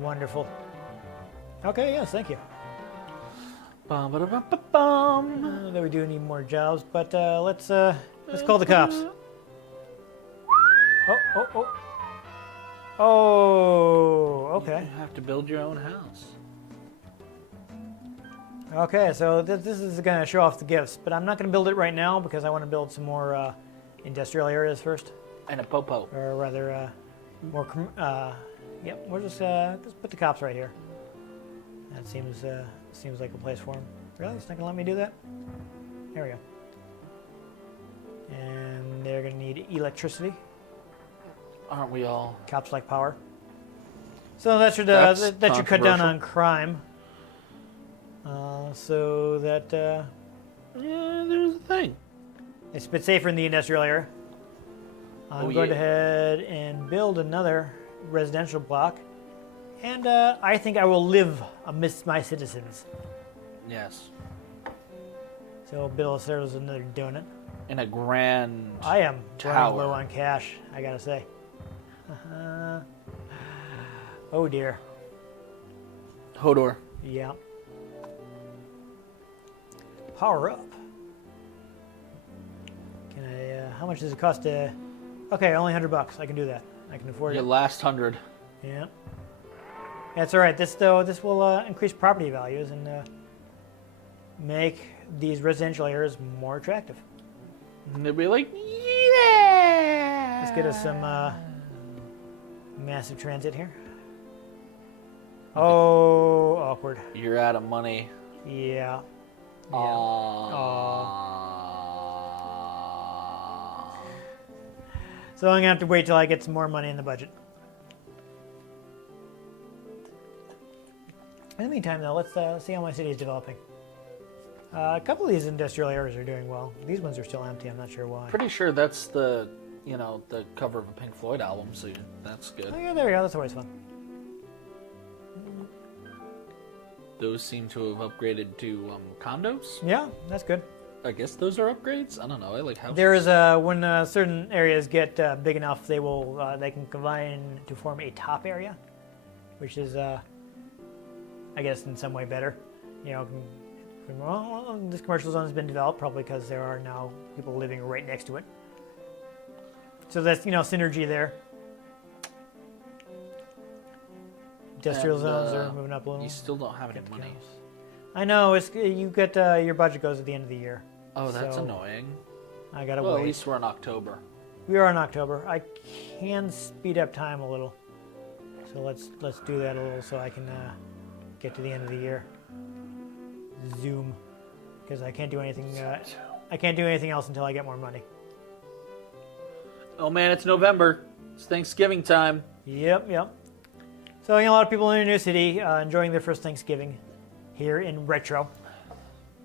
Wonderful. Okay, yes, thank you. Bum-ba-da-bum-ba-bum. That we do need more jobs, but let's call the cops. Oh, okay. You have to build your own house. Okay, so this is going to show off the gifts, but I'm not going to build it right now because I want to build some more industrial areas first. And a popo. Or rather, more. Yep, we'll just put the cops right here. That seems like a place for them. Really? It's not going to let me do that? There we go. And they're going to need electricity. Aren't we all? Cops like power. So that should cut down on crime. So that Yeah, there's a thing. it's a bit safer in the industrial area. I'm going ahead and build another residential block, and I think I will live amidst my citizens. Yes. So Bill serves another donut. In a grand I am running tower. low on cash, I gotta say. Oh dear. Hodor. Yeah. Power up. Can I? How much does it cost to? Okay, only $100. I can do that. I can afford Your it. last 100. Yeah. That's all right. This will increase property values and make these residential areas more attractive. And they'll be like, yeah! Let's get us some massive transit here. Oh, awkward. You're out of money. Yeah. So I'm gonna have to wait till I get some more money in the budget. In the meantime, though, let's see how my city is developing. A couple of these industrial areas are doing well. These ones are still empty. I'm not sure why. Pretty sure that's the cover of a Pink Floyd album, so that's good. Oh yeah, there we go. That's always fun. Those seem to have upgraded to condos. Yeah, that's good. I guess those are upgrades. I don't know. I like houses. There is when certain areas get big enough, they can combine to form a top area, which is I guess in some way better. You know, well, this commercial zone has been developed probably because there are now people living right next to it. So that's synergy there. Industrial zones are moving up a little. You still don't have any money. I know. You get your budget goes at the end of the year. Oh, that's so annoying. I gotta Well, wait. at least we're in October. We are in October. I can speed up time a little, so let's do that a little so I can get to the end of the year. Zoom, because I can't do anything. I can't do anything else until I get more money. Oh man, it's November. It's Thanksgiving time. Yep. So a lot of people in a new city enjoying their first Thanksgiving here in Retro,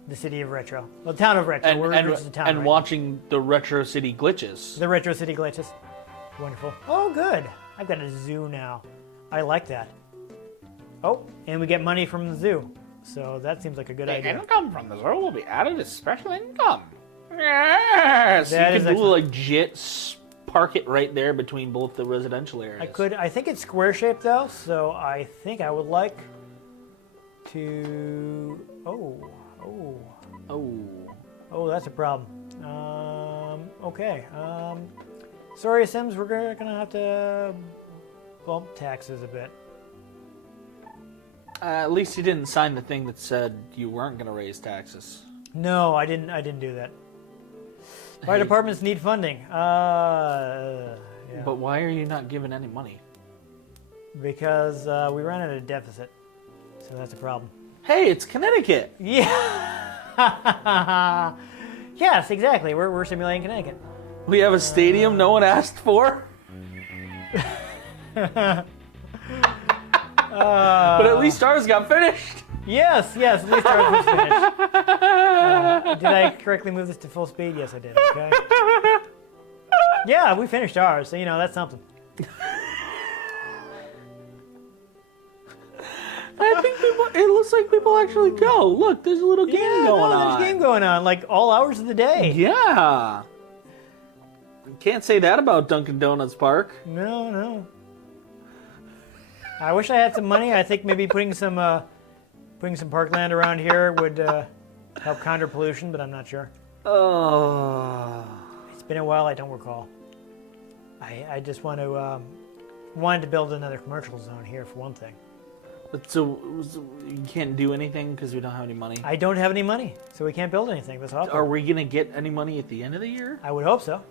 the city of Retro, well, the town of Retro. We're in the town, and right? watching the Retro City glitches. The Retro City glitches. Wonderful. Oh, good. I've got a zoo now. I like that. Oh, and we get money from the zoo. So that seems like a good idea. The income from the zoo will be added as special income. Yes! That You is can do excellent. legit park it right there between both the residential areas. I think it's square shaped though, so I think I would like to. Oh, that's a problem. Okay. Sorry, Sims, we're gonna have to bump taxes a bit. At least you didn't sign the thing that said you weren't going to raise taxes. No, I didn't do that. Fire departments need funding. Yeah. But why are you not giving any money? Because we ran at a deficit, so that's a problem. Hey, it's Connecticut. Yeah. Yes, exactly. We're simulating Connecticut. We have a stadium no one asked for. But at least ours got finished. Yes, at least ours was finished. Did I correctly move this to full speed? Yes, I did. Okay. Yeah, we finished ours, so that's something. I think it looks like people actually go. Look, there's a little game going on. There's a game going on, like all hours of the day. Yeah. Can't say that about Dunkin' Donuts Park. No. I wish I had some money. I think maybe putting some parkland around here would help counter pollution, but I'm not sure. Oh. It's been a while. I don't recall. I just wanted to build another commercial zone here for one thing. So you can't do anything because we don't have any money? I don't have any money, so we can't build anything. That's awful. Are we going to get any money at the end of the year? I would hope so.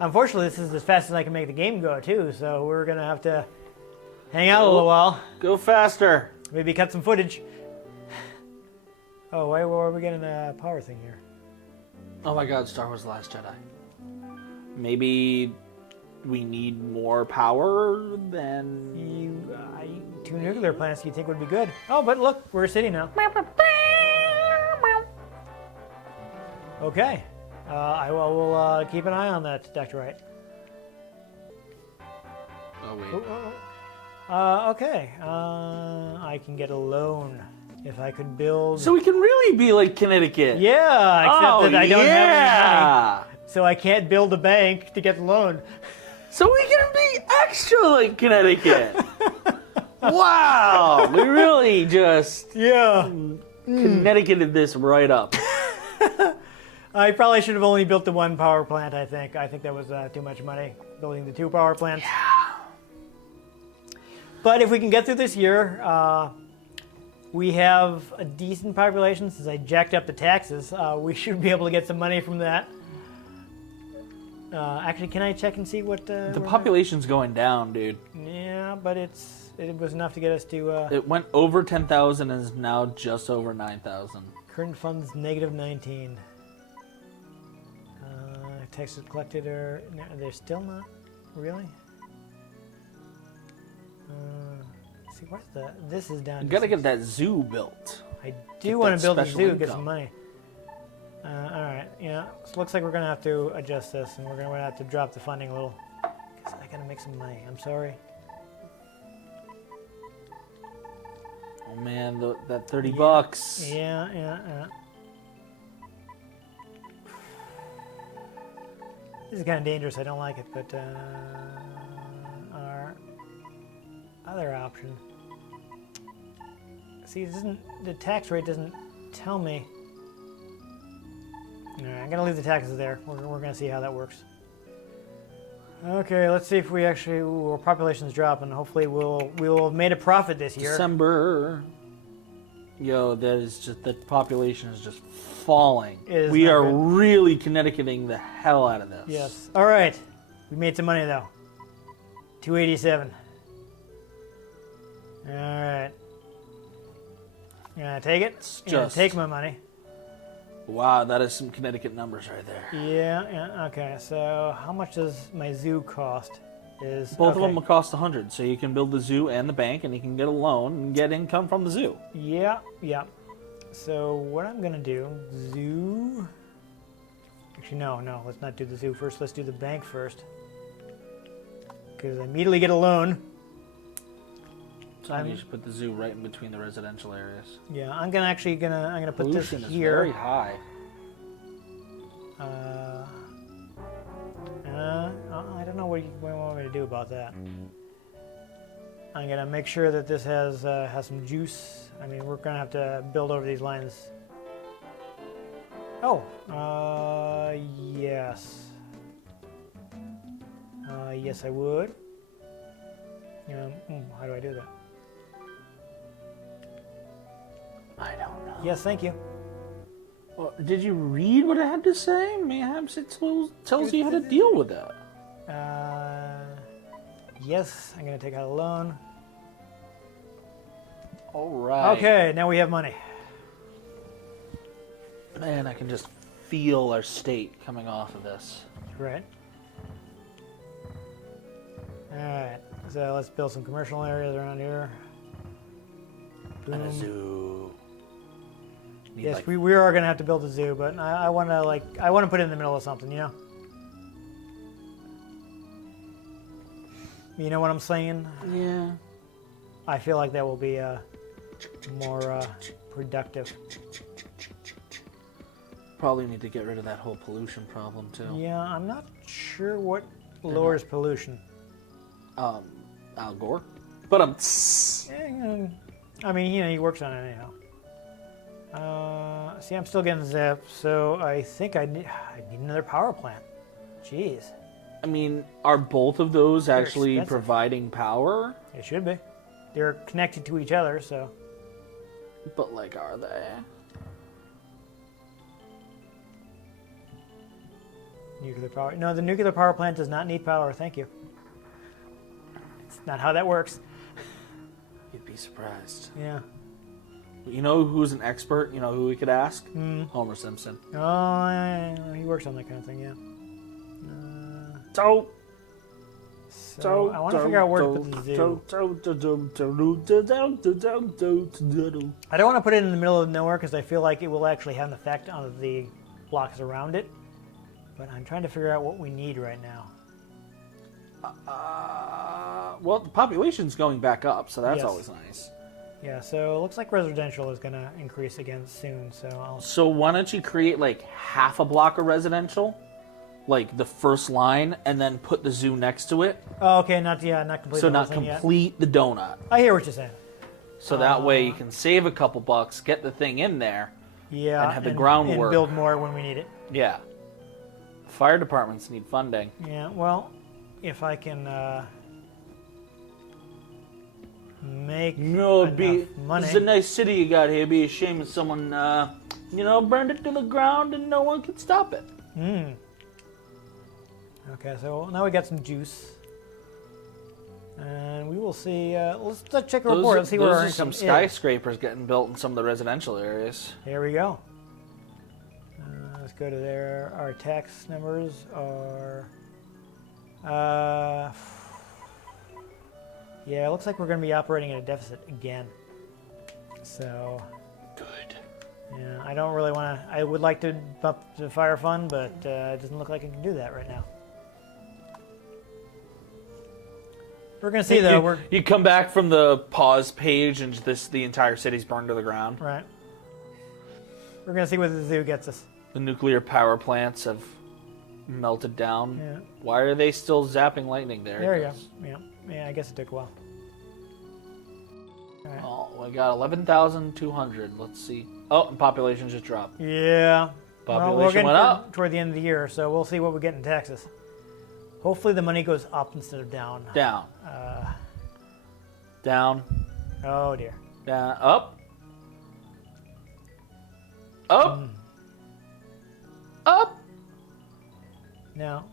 Unfortunately, this is as fast as I can make the game go, too, so we're going to have to hang out a little while. Go faster. Maybe cut some footage. Oh, why are we getting a power thing here? Oh my god, Star Wars The Last Jedi. Maybe we need more power than... 2 nuclear plants you think would be good. Oh, but look, we're a city now. Okay. I will keep an eye on that, Dr. Wright. Oh, wait. Okay. I can get a loan if I could build... So we can really be like Connecticut. Yeah, except that I don't have any money. So I can't build a bank to get the loan. So we can be extra like Connecticut. Wow. We really just Connecticuted this right up. I probably should have only built the 1 power plant, I think. I think that was too much money, building the 2 power plants. Yeah. But if we can get through this year, we have a decent population. Since I jacked up the taxes, we should be able to get some money from that. Actually, can I check and see what... The population's going down, dude. Yeah, but it was enough to get us to... It went over 10,000 and is now just over 9,000. Current funds, negative 19. Taxes collected are... No, they're still not... Really? See, what's the... This is down... You gotta get that zoo built. I do want to build a zoo and get some money. Alright, yeah. So it looks like we're going to have to adjust this, and we're going to have to drop the funding a little. Because I got to make some money. I'm sorry. Oh man, that 30 bucks. Yeah. This is kind of dangerous. I don't like it, but our other option. See, the tax rate doesn't tell me. All right, I'm gonna leave the taxes there. We're gonna see how that works. Okay, let's see if we actually our population's dropping. Hopefully, we'll have made a profit this year. December. Yo, that is just the population is just falling. We not are good. really Connecticuting the hell out of this. Yes. All right, we made some money though. 287. All right. You gonna take it? Take my money. Wow, that is some Connecticut numbers right there. Yeah. Okay. So how much does my zoo cost? Both of them will cost 100, so you can build the zoo and the bank, and you can get a loan and get income from the zoo. Yeah. So what I'm gonna do, zoo. Actually, no. Let's not do the zoo first. Let's do the bank first, because I immediately get a loan. So you should put the zoo right in between the residential areas. Yeah, I'm gonna put Pollution this is here. very high. I don't know what you want me to do about that. I'm gonna make sure that this has some juice. I mean, we're gonna have to build over these lines. Oh, yes. Yes, I would. How do I do that? I don't know. Yes, thank you. Well, did you read what it had to say? Perhaps it tells you how to deal with that. Yes, I'm going to take out a loan. All right. Okay, now we have money. Man, I can just feel our state coming off of this. Right. Alright, so let's build some commercial areas around here. And a Boom. zoo. Need, Yes, like, we are gonna have to build a zoo, but I want to put it in the middle of something, you know. You know what I'm saying? Yeah. I feel like that will be more productive. Probably need to get rid of that whole pollution problem too. Yeah, I'm not sure what lowers pollution. Al Gore. But I mean, you know, he works on it anyhow. See, I'm still getting zapped, so I think I need another power plant. Jeez. I mean, are both of those They're actually expensive. providing power? It should be. They're connected to each other, so. But like, are they? Nuclear power. No, the nuclear power plant does not need power. Thank you. It's not how that works. You'd be surprised. Yeah. You know who's an expert? You know who we could ask? Mm. Homer Simpson. Oh, yeah, he works on that kind of thing, yeah. So I want to figure out where to put the zoo. I don't want to put it in the middle of nowhere because I feel like it will actually have an effect on the blocks around it. But I'm trying to figure out what we need right now. Well, the population's going back up, so that's Yes. always nice. Yeah, so it looks like residential is going to increase again soon. So why don't you create like half a block of residential, like the first line, and then put the zoo next to it? Oh, okay, not complete. So the whole not thing yet. complete the donut. I hear what you're saying. So that way you can save a couple bucks, get the thing in there. Yeah, And have the groundwork. and build more when we need it. Yeah. Fire departments need funding. Yeah, well, if I can make enough money. It's a nice city you got here. It'd be a shame if someone, burned it to the ground and no one could stop it. Okay, so now we got some juice. And we will see. Let's check a report and see where our Those are some income is. skyscrapers getting built in some of the residential areas. Here we go. Let's go to there. Our tax numbers are. Yeah, it looks like we're going to be operating in a deficit again. So. Good. Yeah, I don't really want to. I would like to bump the fire fund, but it doesn't look like I can do that right now. We're going to see, though. You come back from the pause page and the entire city's burned to the ground. Right. We're going to see what the zoo gets us. The nuclear power plants have melted down. Yeah. Why are they still zapping lightning there? There you go. Yeah, I guess it took a while. All right. Oh, we got 11,200. Let's see. Oh, and population just dropped. Yeah. Population went up. Toward the end of the year, so we'll see what we get in taxes. Hopefully the money goes up instead of down. Down. Down. Oh, dear. Down. Up. Up. Up. No.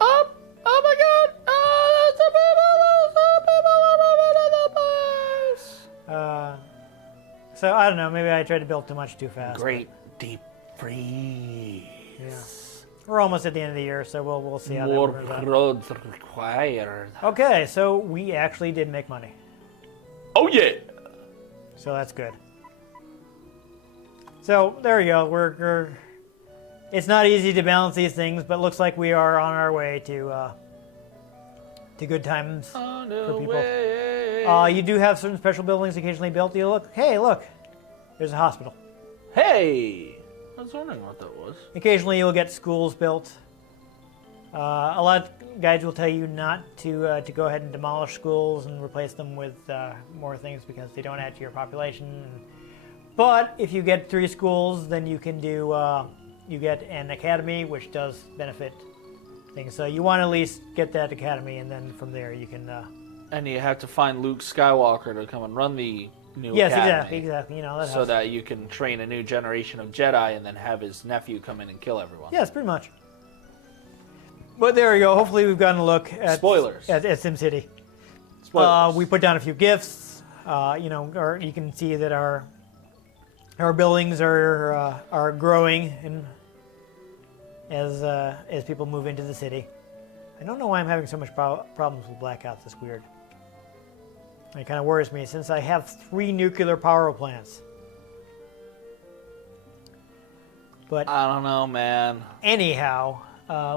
Up. Oh my God. So I don't know. Maybe I tried to build too much too fast. Great deep freeze. Yeah. We're almost at the end of the year, so we'll see how More that works out. roads required. Okay, so we actually did make money. Oh yeah. So that's good. So there we go. It's not easy to balance these things, but looks like we are on our way to good times for people. You do have certain special buildings occasionally built. You look, hey, look, there's a hospital. Hey, I was wondering what that was. Occasionally you'll get schools built. A lot of guides will tell you not to go ahead and demolish schools and replace them with more things because they don't add to your population. But if you get 3 schools, then you can do you get an academy, which does benefit things. So you want to at least get that academy, and then from there you can. And you have to find Luke Skywalker to come and run the new yes, academy. exactly. You know that So helps. that you can train a new generation of Jedi and then have his nephew come in and kill everyone. Yes, pretty much. But there we go. Hopefully we've gotten a look at Spoilers. at SimCity. Spoilers. We put down a few gifts. Or you can see that our buildings are growing and as people move into the city. I don't know why I'm having so much problems with blackouts. It's weird. It kind of worries me since I have 3 nuclear power plants. But I don't know, man. anyhow,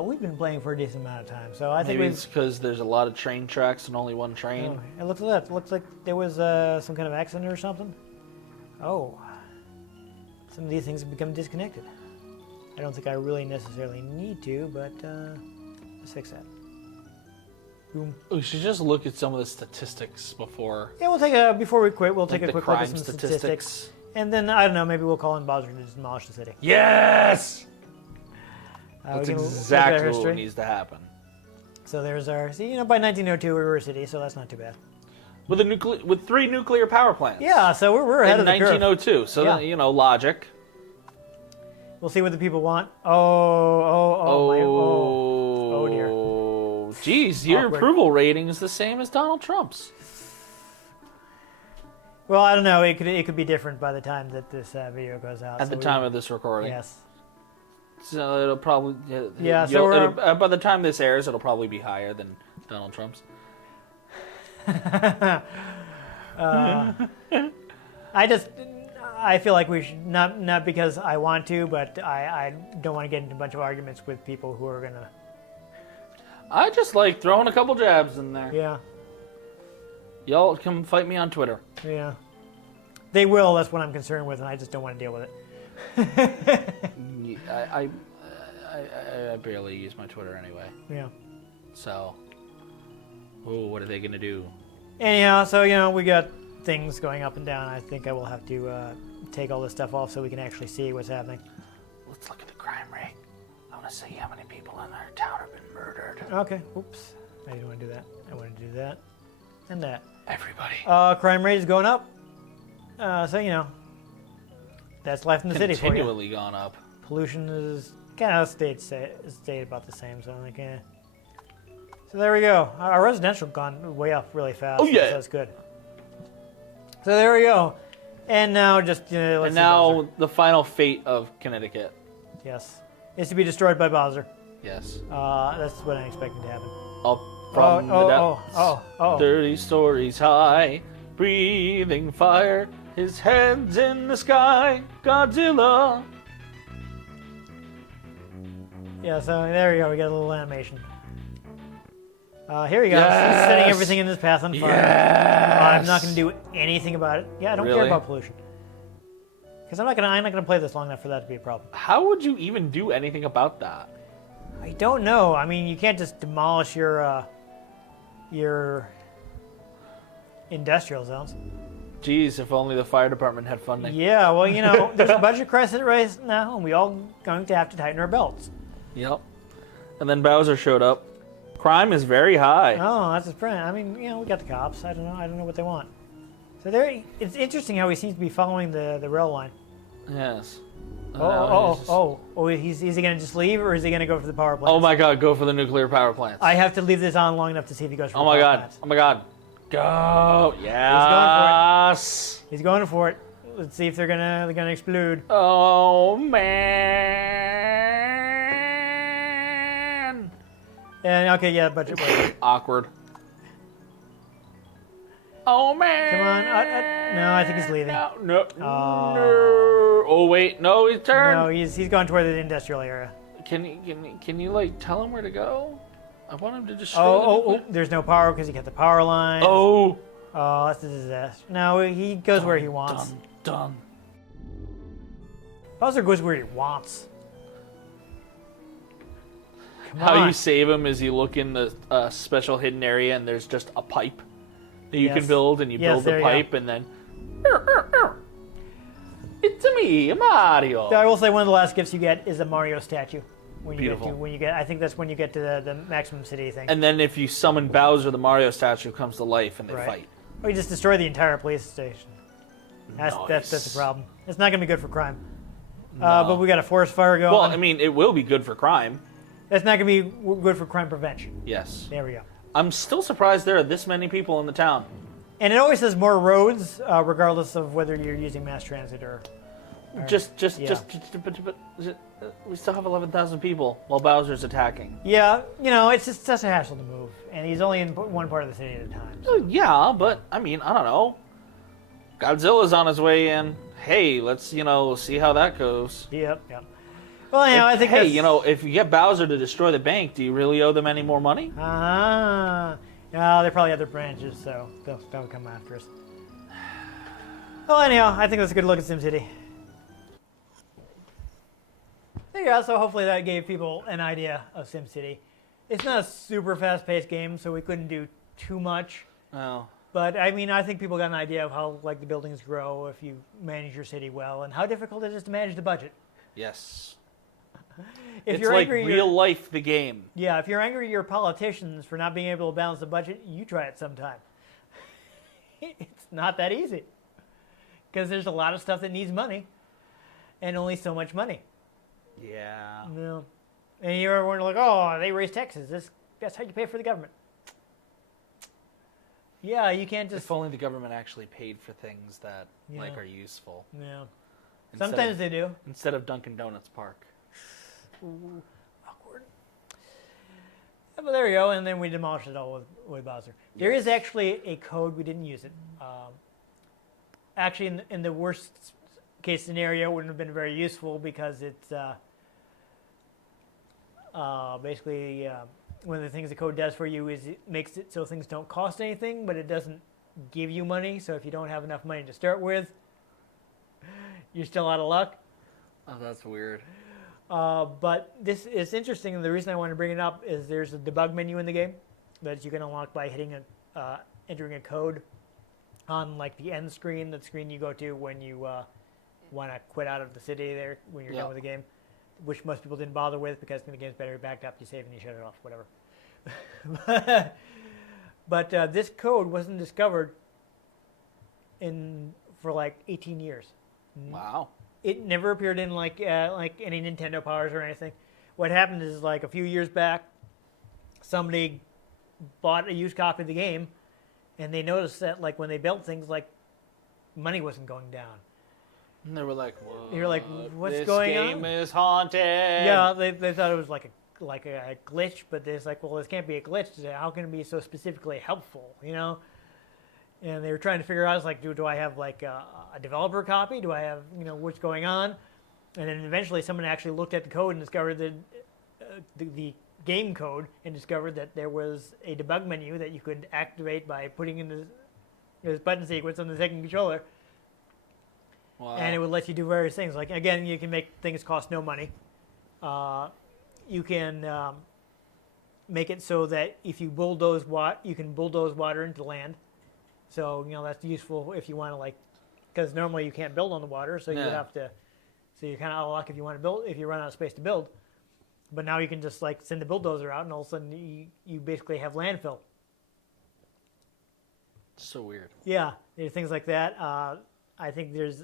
we've been playing for a decent amount of time, so I think Maybe it's because there's a lot of train tracks and only one train. It looks like that. It looks like there was some kind of accident or something. Oh, some of these things have become disconnected. I don't think I really necessarily need to, but let's fix that. Boom. We should just look at some of the statistics before. Yeah, we'll take a before we quit. We'll Like take a the quick look at crime some statistics. and then I don't know. Maybe we'll call in Bowser to demolish the city. Yes! We That's can look at our exactly what history. needs to happen. So there's our. See, by 1902 we were a city, so that's not too bad. With 3 nuclear power plants. Yeah, so we're ahead In of the curve. 1902. So, Yeah. logic. We'll see what the people want. Oh dear. Geez, your Awkward. approval rating is the same as Donald Trump's. Well, I don't know. It could be different by the time that this video goes out. At the time of this recording. Yes. So it'll probably... Yeah, so we're... by the time this airs, it'll probably be higher than Donald Trump's. I feel like we should, not because I want to, but I don't want to get into a bunch of arguments with people who are going to... I just like throwing a couple jabs in there. Yeah. Y'all come fight me on Twitter. Yeah. They will, that's what I'm concerned with, and I just don't want to deal with it. I barely use my Twitter anyway. Yeah. So, what are they going to do? Anyhow, so, we got things going up and down. I think I will have to take all this stuff off so we can actually see what's happening. Let's look at the crime rate. I want to see how many people in our town have been murdered. Okay, oops. I didn't want to do that. I wanted to do that. And that. Everybody. Crime rate is going up. So, that's life in the city for you. Continually gone up. Pollution is kind of stayed about the same, so I'm like, eh. So there we go. Our residential gone way up really fast. Oh, yeah. So that's good. So there we go. And now just, let's And see now Bowser. the final fate of Connecticut. Yes. Is to be destroyed by Bowser. Yes. That's what I'm expecting to happen. Up from the depths, oh. 30 stories high, breathing fire, his head's in the sky, Godzilla. Yeah, so there we go. We got a little animation. Here you go. He's setting everything in his path on fire. Yes. I'm not going to do anything about it. Yeah, I don't care Really? about pollution. Because I'm not gonna play this long enough for that to be a problem. How would you even do anything about that? I don't know. I mean, you can't just demolish your industrial zones. Geez, if only the fire department had funding. Yeah, well, there's a budget crisis right now, and we all going to have to tighten our belts. Yep. And then Bowser showed up. Crime is very high. Oh, that's his friend. I mean, we got the cops. I don't know what they want. So it's interesting how he seems to be following the rail line. Yes. Is he going to just leave, or is he going to go for the power plant? Oh my god, go for the nuclear power plants. I have to leave this on long enough to see if he goes for Oh the my power god. plants. Oh my god. Go. Yes. He's going for it. Let's see if they're gonna explode. Oh man. And okay, yeah, budget. Awkward. Oh man. Come on. No, I think he's leaving. No. Oh wait, no, he turned. No, he's gone toward the industrial area. Can you like tell him where to go? I want him to destroy. There's no power because he got the power line. Oh, that's a disaster. No, he goes where he wants. Done. Bowser goes where he wants. Come How on. you save him is you look in the special hidden area and there's just a pipe that you Yes. can build, and you Yes, build the there you pipe, and then it's me, Mario. So I will say one of the last gifts you get is a Mario statue. Beautiful. I think that's when you get to the maximum city thing. And then if you summon Bowser, the Mario statue comes to life and they Right. fight. Or you just destroy the entire police station. That's the problem. It's not going to be good for crime. No. But we got a forest fire going. Well, I mean, it will be good for crime. That's not going to be good for crime prevention. Yes. There we go. I'm still surprised there are this many people in the town. And it always says more roads, regardless of whether you're using mass transit or But we still have 11,000 people while Bowser's attacking. yeah. It's just such a hassle to move, and he's only in one part of the city at a time. So. Yeah, but I mean, I don't know. Godzilla's on his way in. Hey, let's see how that goes. Yep. Well, I think. Hey, if you get Bowser to destroy the bank, do you really owe them any more money? No, they probably have their branches, so they'll come after us. Well, anyhow, I think that's a good look at SimCity. There you go. So hopefully that gave people an idea of SimCity. It's not a super fast-paced game, so we couldn't do too much. Oh. But I mean, I think people got an idea of how the buildings grow if you manage your city well, and how difficult it is to manage the budget. Yes. If it's you're like angry, real life, the game. Yeah, if you're angry at your politicians for not being able to balance the budget, you try it sometime. It's not that easy. Because there's a lot of stuff that needs money, and only so much money. Yeah. No. And you're wondering, oh, they raise taxes. That's how you pay for the government. Yeah, you can't just... If only the government actually paid for things that Yeah. are useful. Yeah. Sometimes they do. Instead of Dunkin' Donuts Park. Ooh, awkward. Yeah, but there we go, and then we demolished it all with Bowser. Yes. There is actually a code, we didn't use it. Actually, in the worst case scenario, it wouldn't have been very useful because it's basically one of the things the code does for you is it makes it so things don't cost anything, but it doesn't give you money. So if you don't have enough money to start with, you're still out of luck. Oh, that's weird. But this is interesting, and the reason I want to bring it up is there's a debug menu in the game that you can unlock by entering a code on the end screen, the screen you go to when you want to quit out of the city there when you're done with the game, which most people didn't bother with because when the game's battery backed up, you save and you shut it off, whatever. But this code wasn't discovered for 18 years. Wow. It never appeared in any Nintendo Powers or anything. What happened is a few years back, somebody bought a used copy of the game, and they noticed that when they built things, money wasn't going down. And they were like, "Whoa!" They were like, "What's going on?" This game is haunted. Yeah, they thought it was like a glitch, but they're well, this can't be a glitch. How can it be so specifically helpful? And they were trying to figure out, do I have a developer copy? Do I have what's going on? And then eventually someone actually looked at the code and discovered the game code and discovered that there was a debug menu that you could activate by putting in this button sequence on the second controller. Wow. And it would let you do various things. Again, you can make things cost no money. You can make it so that if you bulldoze you can bulldoze water into land. So, that's useful if you want to because normally you can't build on the water, so you have to, so you're kind of out of luck if you want to build, if you run out of space to build. But now you can just send the bulldozer out and all of a sudden you basically have landfill. So weird. Yeah, there's things like that. I think there's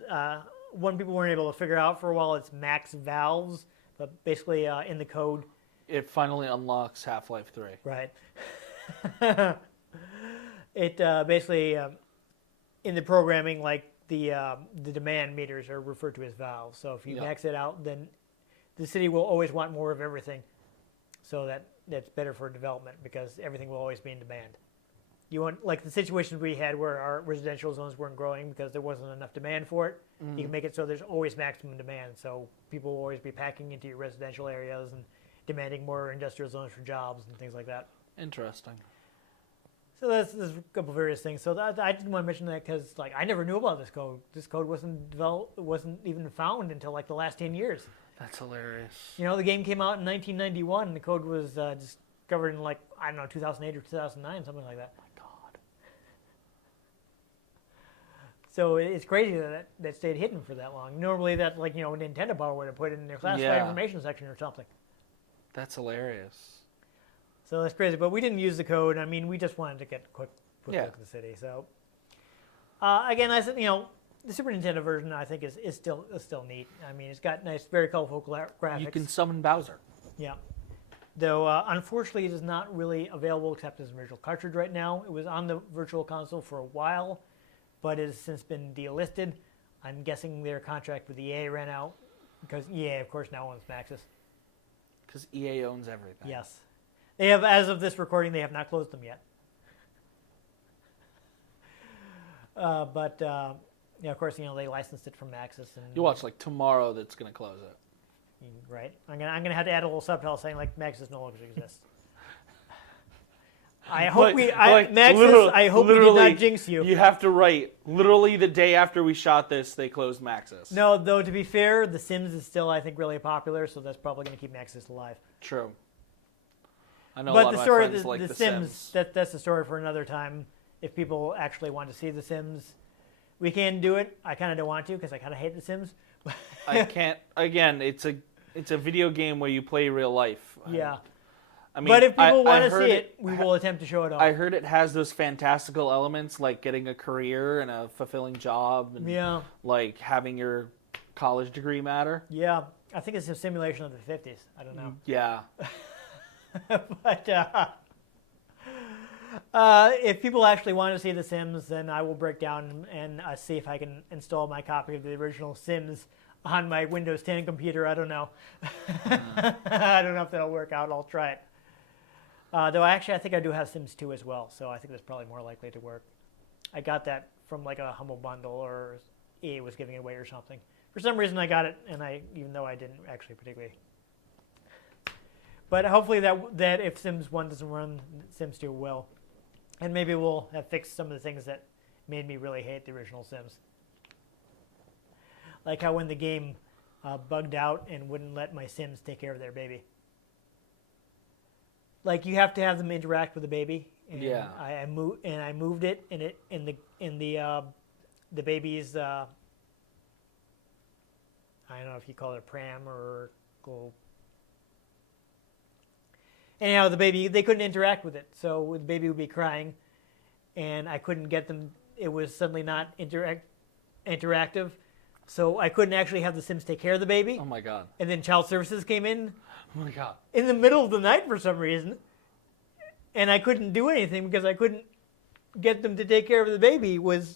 one people weren't able to figure out for a while, it's max valves, but basically in the code. It finally unlocks Half-Life 3. Right. It basically, in the programming, the demand meters are referred to as valves. So if you max it out, then the city will always want more of everything. So that's better for development because everything will always be in demand. You want the situations we had where our residential zones weren't growing because there wasn't enough demand for it. Mm. You can make it so there's always maximum demand. So people will always be packing into your residential areas and demanding more industrial zones for jobs and things like that. Interesting. So there's a couple various things. So I didn't want to mention that because I never knew about this code. This code wasn't even found until the last 10 years. That's hilarious. The game came out in 1991, and the code was discovered in 2008 or 2009, something like that. Oh my God. So it's crazy that stayed hidden for that long. Normally that Nintendo Power would have put it in their classified information section or something. That's hilarious. So that's crazy, but we didn't use the code. I mean, we just wanted to get a quick look at the city. So again, I said, the Super Nintendo version I think is still neat. I mean, it's got nice, very colorful graphics. You can summon Bowser. Yeah. Though, unfortunately, it is not really available except as a virtual cartridge right now. It was on the Virtual Console for a while, but it has since been delisted. I'm guessing their contract with EA ran out because EA, of course, now owns Maxis. Because EA owns everything. Yes. They have, as of this recording, they have not closed them yet. But of course, they licensed it from Maxis. And You watch like tomorrow that's going to close it. right. I'm gonna have to add a little subtitle saying like Maxis no longer exists. I hope Maxis. I hope we did not jinx you. You have to write literally the day after we shot this, they closed Maxis. No, though to be fair, The Sims is still I think really popular, so that's probably gonna keep Maxis alive. True. I know But a lot the of story, my friends like the The Sims. Sims. That's the story for another time. If people actually want to see The Sims, we can do it. I kind of don't want to because I kind of hate The Sims. I can't. Again, it's a video game where you play real life. Yeah. I mean, But if people I want to heard see it, we will attempt to show it off. I heard it has those fantastical elements like getting a career and a fulfilling job and Yeah. like having your college degree matter. Yeah. I think it's a simulation of the 50s. I don't know. Yeah. But if people actually want to see The Sims, then I will break down and see if I can install my copy of the original Sims on my Windows 10 computer. I don't know. I don't know if that'll work out. I'll try it. Though I think I do have Sims 2 as well, so I think that's probably more likely to work. I got that from like a Humble Bundle or EA was giving it away or something. For some reason I got it, and even though I didn't actually particularly. But hopefully that if Sims 1 doesn't run, Sims 2 will. And maybe we'll have fixed some of the things that made me really hate the original Sims. Like how when the game bugged out and wouldn't let my Sims take care of their baby. Like you have to have them interact with the baby. And Yeah. I moved it in the baby's I don't know if you call it a pram or little. Anyhow, the baby, they couldn't interact with it. So the baby would be crying, and I couldn't get them. It was suddenly not interactive. So I couldn't actually have the Sims take care of the baby. Oh my god. And then child services came in Oh my god. in the middle of the night for some reason. And I couldn't do anything because I couldn't get them to take care of the baby. It was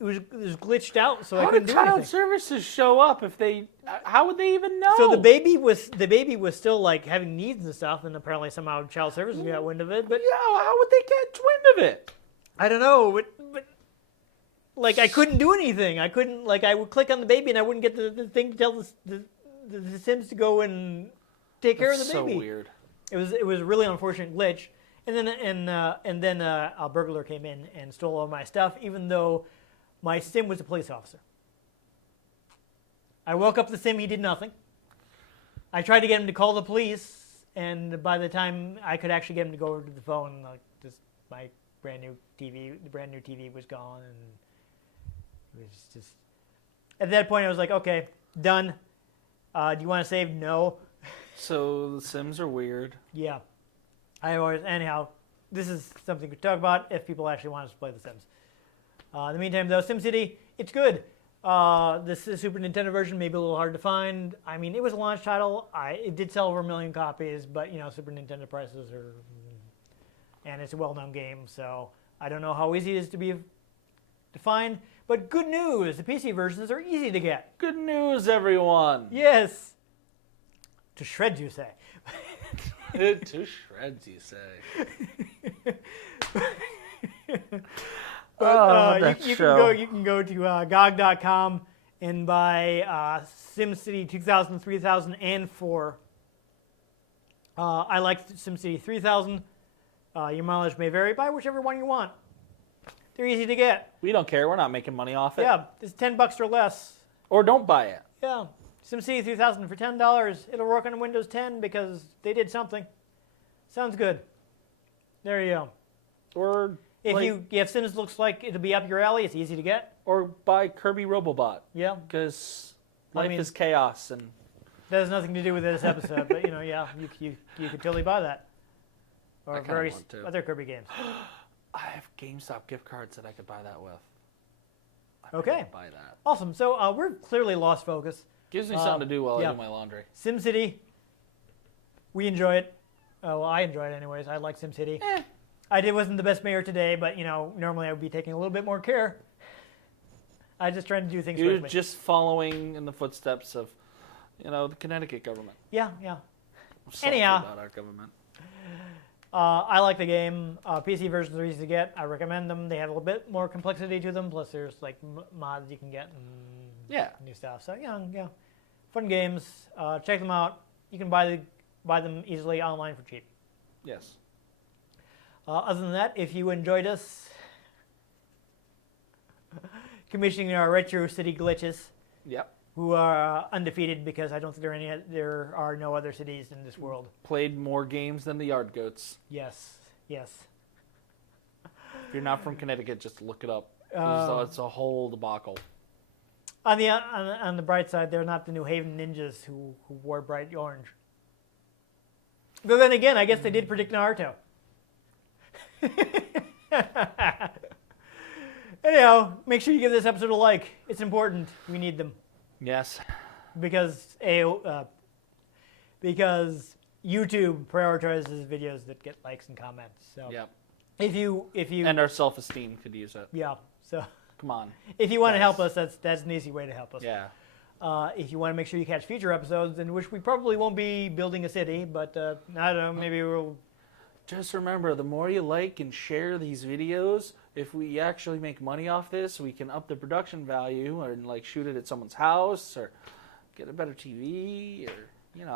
glitched out, so I How couldn't did do anything. child services show up if they? How would they even know? So the baby was still like having needs and stuff, and apparently somehow child services got wind of it. But Yeah, how would they get wind of it? I don't know. But like I couldn't do anything. I couldn't I would click on the baby and I wouldn't get the thing to tell the Sims to go and take care of the That's baby. so weird. It was a really unfortunate glitch. And then a burglar came in and stole all my stuff, even though my Sim was a police officer. I woke up the Sim, he did nothing. I tried to get him to call the police, and by the time I could actually get him to go over to the phone, my the brand new TV was gone, and it was just. At that point, I was like, okay, done. Do you want to save? No. So the Sims are weird. Yeah. Anyhow, this is something to talk about if people actually want us to play The Sims. In the meantime, though, SimCity, it's good. This is Super Nintendo version, maybe a little hard to find. I mean, it was a launch title. It did sell over 1 million copies, but, Super Nintendo prices are... And it's a well-known game, so I don't know how easy it is to find. But good news, the PC versions are easy to get. Good news, everyone. Yes. To shreds, you say. To shreds, you say. But you can go to GOG.com and buy SimCity 2000, 3000, and 4. I like SimCity 3000. Your mileage may vary. Buy whichever one you want. They're easy to get. We don't care. We're not making money off it. Yeah, it's $10 or less. Or don't buy it. Yeah, SimCity 3000 for $10. It'll work on Windows 10 because they did something. Sounds good. There you go. Or If Sims looks like it'll be up your alley, it's easy to get. Or buy Kirby Robobot. Yeah. Because life is chaos and that has nothing to do with this episode, but yeah, you could totally buy that. Or I kinda various want to. other Kirby games. I have GameStop gift cards that I could buy that with. Okay. Buy that. Awesome. So we're clearly lost focus. Gives me something to do while yeah. I do my laundry. SimCity. We enjoy it. Well, I enjoy it anyways. I like SimCity. Wasn't the best mayor today, but normally I would be taking a little bit more care. I just trying to do things You're swiftly. just following in the footsteps of, the Connecticut government. Yeah. I'm salty Anyhow. about our government. I like the game. PC versions are easy to get. I recommend them. They have a little bit more complexity to them. Plus, there's like mods you can get and new stuff. So yeah, fun games. Check them out. You can buy them easily online for cheap. Yes. Other than that, if you enjoyed us commissioning our Retro City glitches, Yep. who are undefeated because I don't think there are no other cities in this world. Played more games than the Yard Goats. Yes. If you're not from Connecticut, just look it up. It's a whole debacle. On the bright side, they're not the New Haven ninjas who wore bright orange. But then again, I guess they did predict Naruto. Anyhow, make sure you give this episode a like. It's important. We need them. Yes. Because YouTube prioritizes videos that get likes and comments. So Yep. if you And our self-esteem could use it. yeah, so Come on. if you want to Guys. help us, that's an easy way to help us. Yeah. If you want to make sure you catch future episodes, in which we probably won't be building a city, but I don't know, maybe we'll. Just remember, the more you like and share these videos, if we actually make money off this, we can up the production value and like shoot it at someone's house or get a better TV or This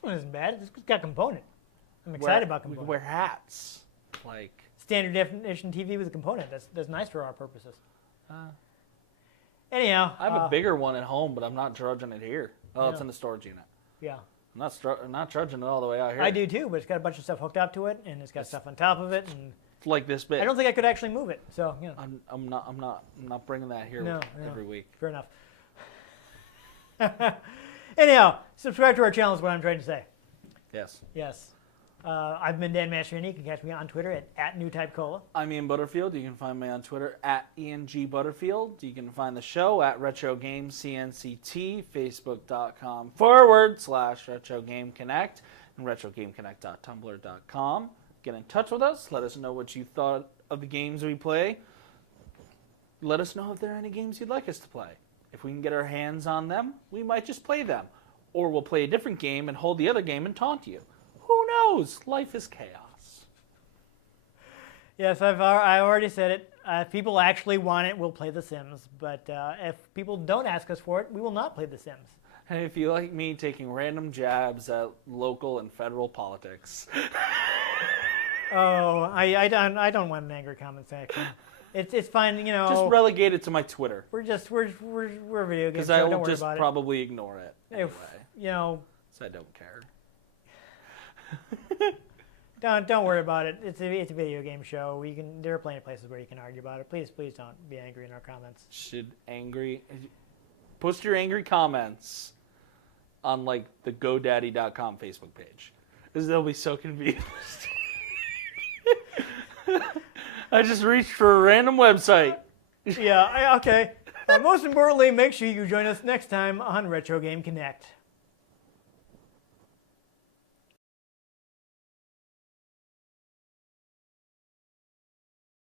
one isn't bad. It's got component. I'm excited about We component. can wear hats. Like Standard definition TV with a component. That's nice for our purposes. Anyhow, I have a bigger one at home, but I'm not trudging it here. Oh, it's Yeah. in the storage unit. Yeah, I'm not trudging it all the way out here. I do too, but it's got a bunch of stuff hooked up to it, and it's got stuff on top of it, and It's like this big. I don't think I could actually move it. So I'm not bringing that here No. every week. fair enough. Anyhow, subscribe to our channel is what I'm trying to say. Yes. Yes. I've been Dan Mastriani. You can catch me on Twitter at NewTypeCola. I'm Ian Butterfield. You can find me on Twitter at IanG Butterfield. You can find the show at RetroGameCNCT, Facebook.com/RetroGameConnect, and RetroGameConnect.tumblr.com. Get in touch with us. Let us know what you thought of the games we play. Let us know if there are any games you'd like us to play. If we can get our hands on them, we might just play them. Or we'll play a different game and hold the other game and taunt you. Who knows? Life is chaos. Yes, I already said it. If people actually want it, we'll play The Sims. But if people don't ask us for it, we will not play The Sims. And if you like me taking random jabs at local and federal politics. Oh, I don't want an angry comment section. It's fine, Just relegate it to my Twitter. We're a video game Because show. I Don't will worry just about probably ignore it it. anyway. So I don't care. Don't worry about it. It's a video game show. There are plenty of places where you can argue about it. Please don't be angry in our comments. Post your angry comments on like the GoDaddy.com Facebook page. Because they'll be so confused. I just reached for a random website. Yeah, okay. Most importantly, make sure you join us next time on Retro Game Connect.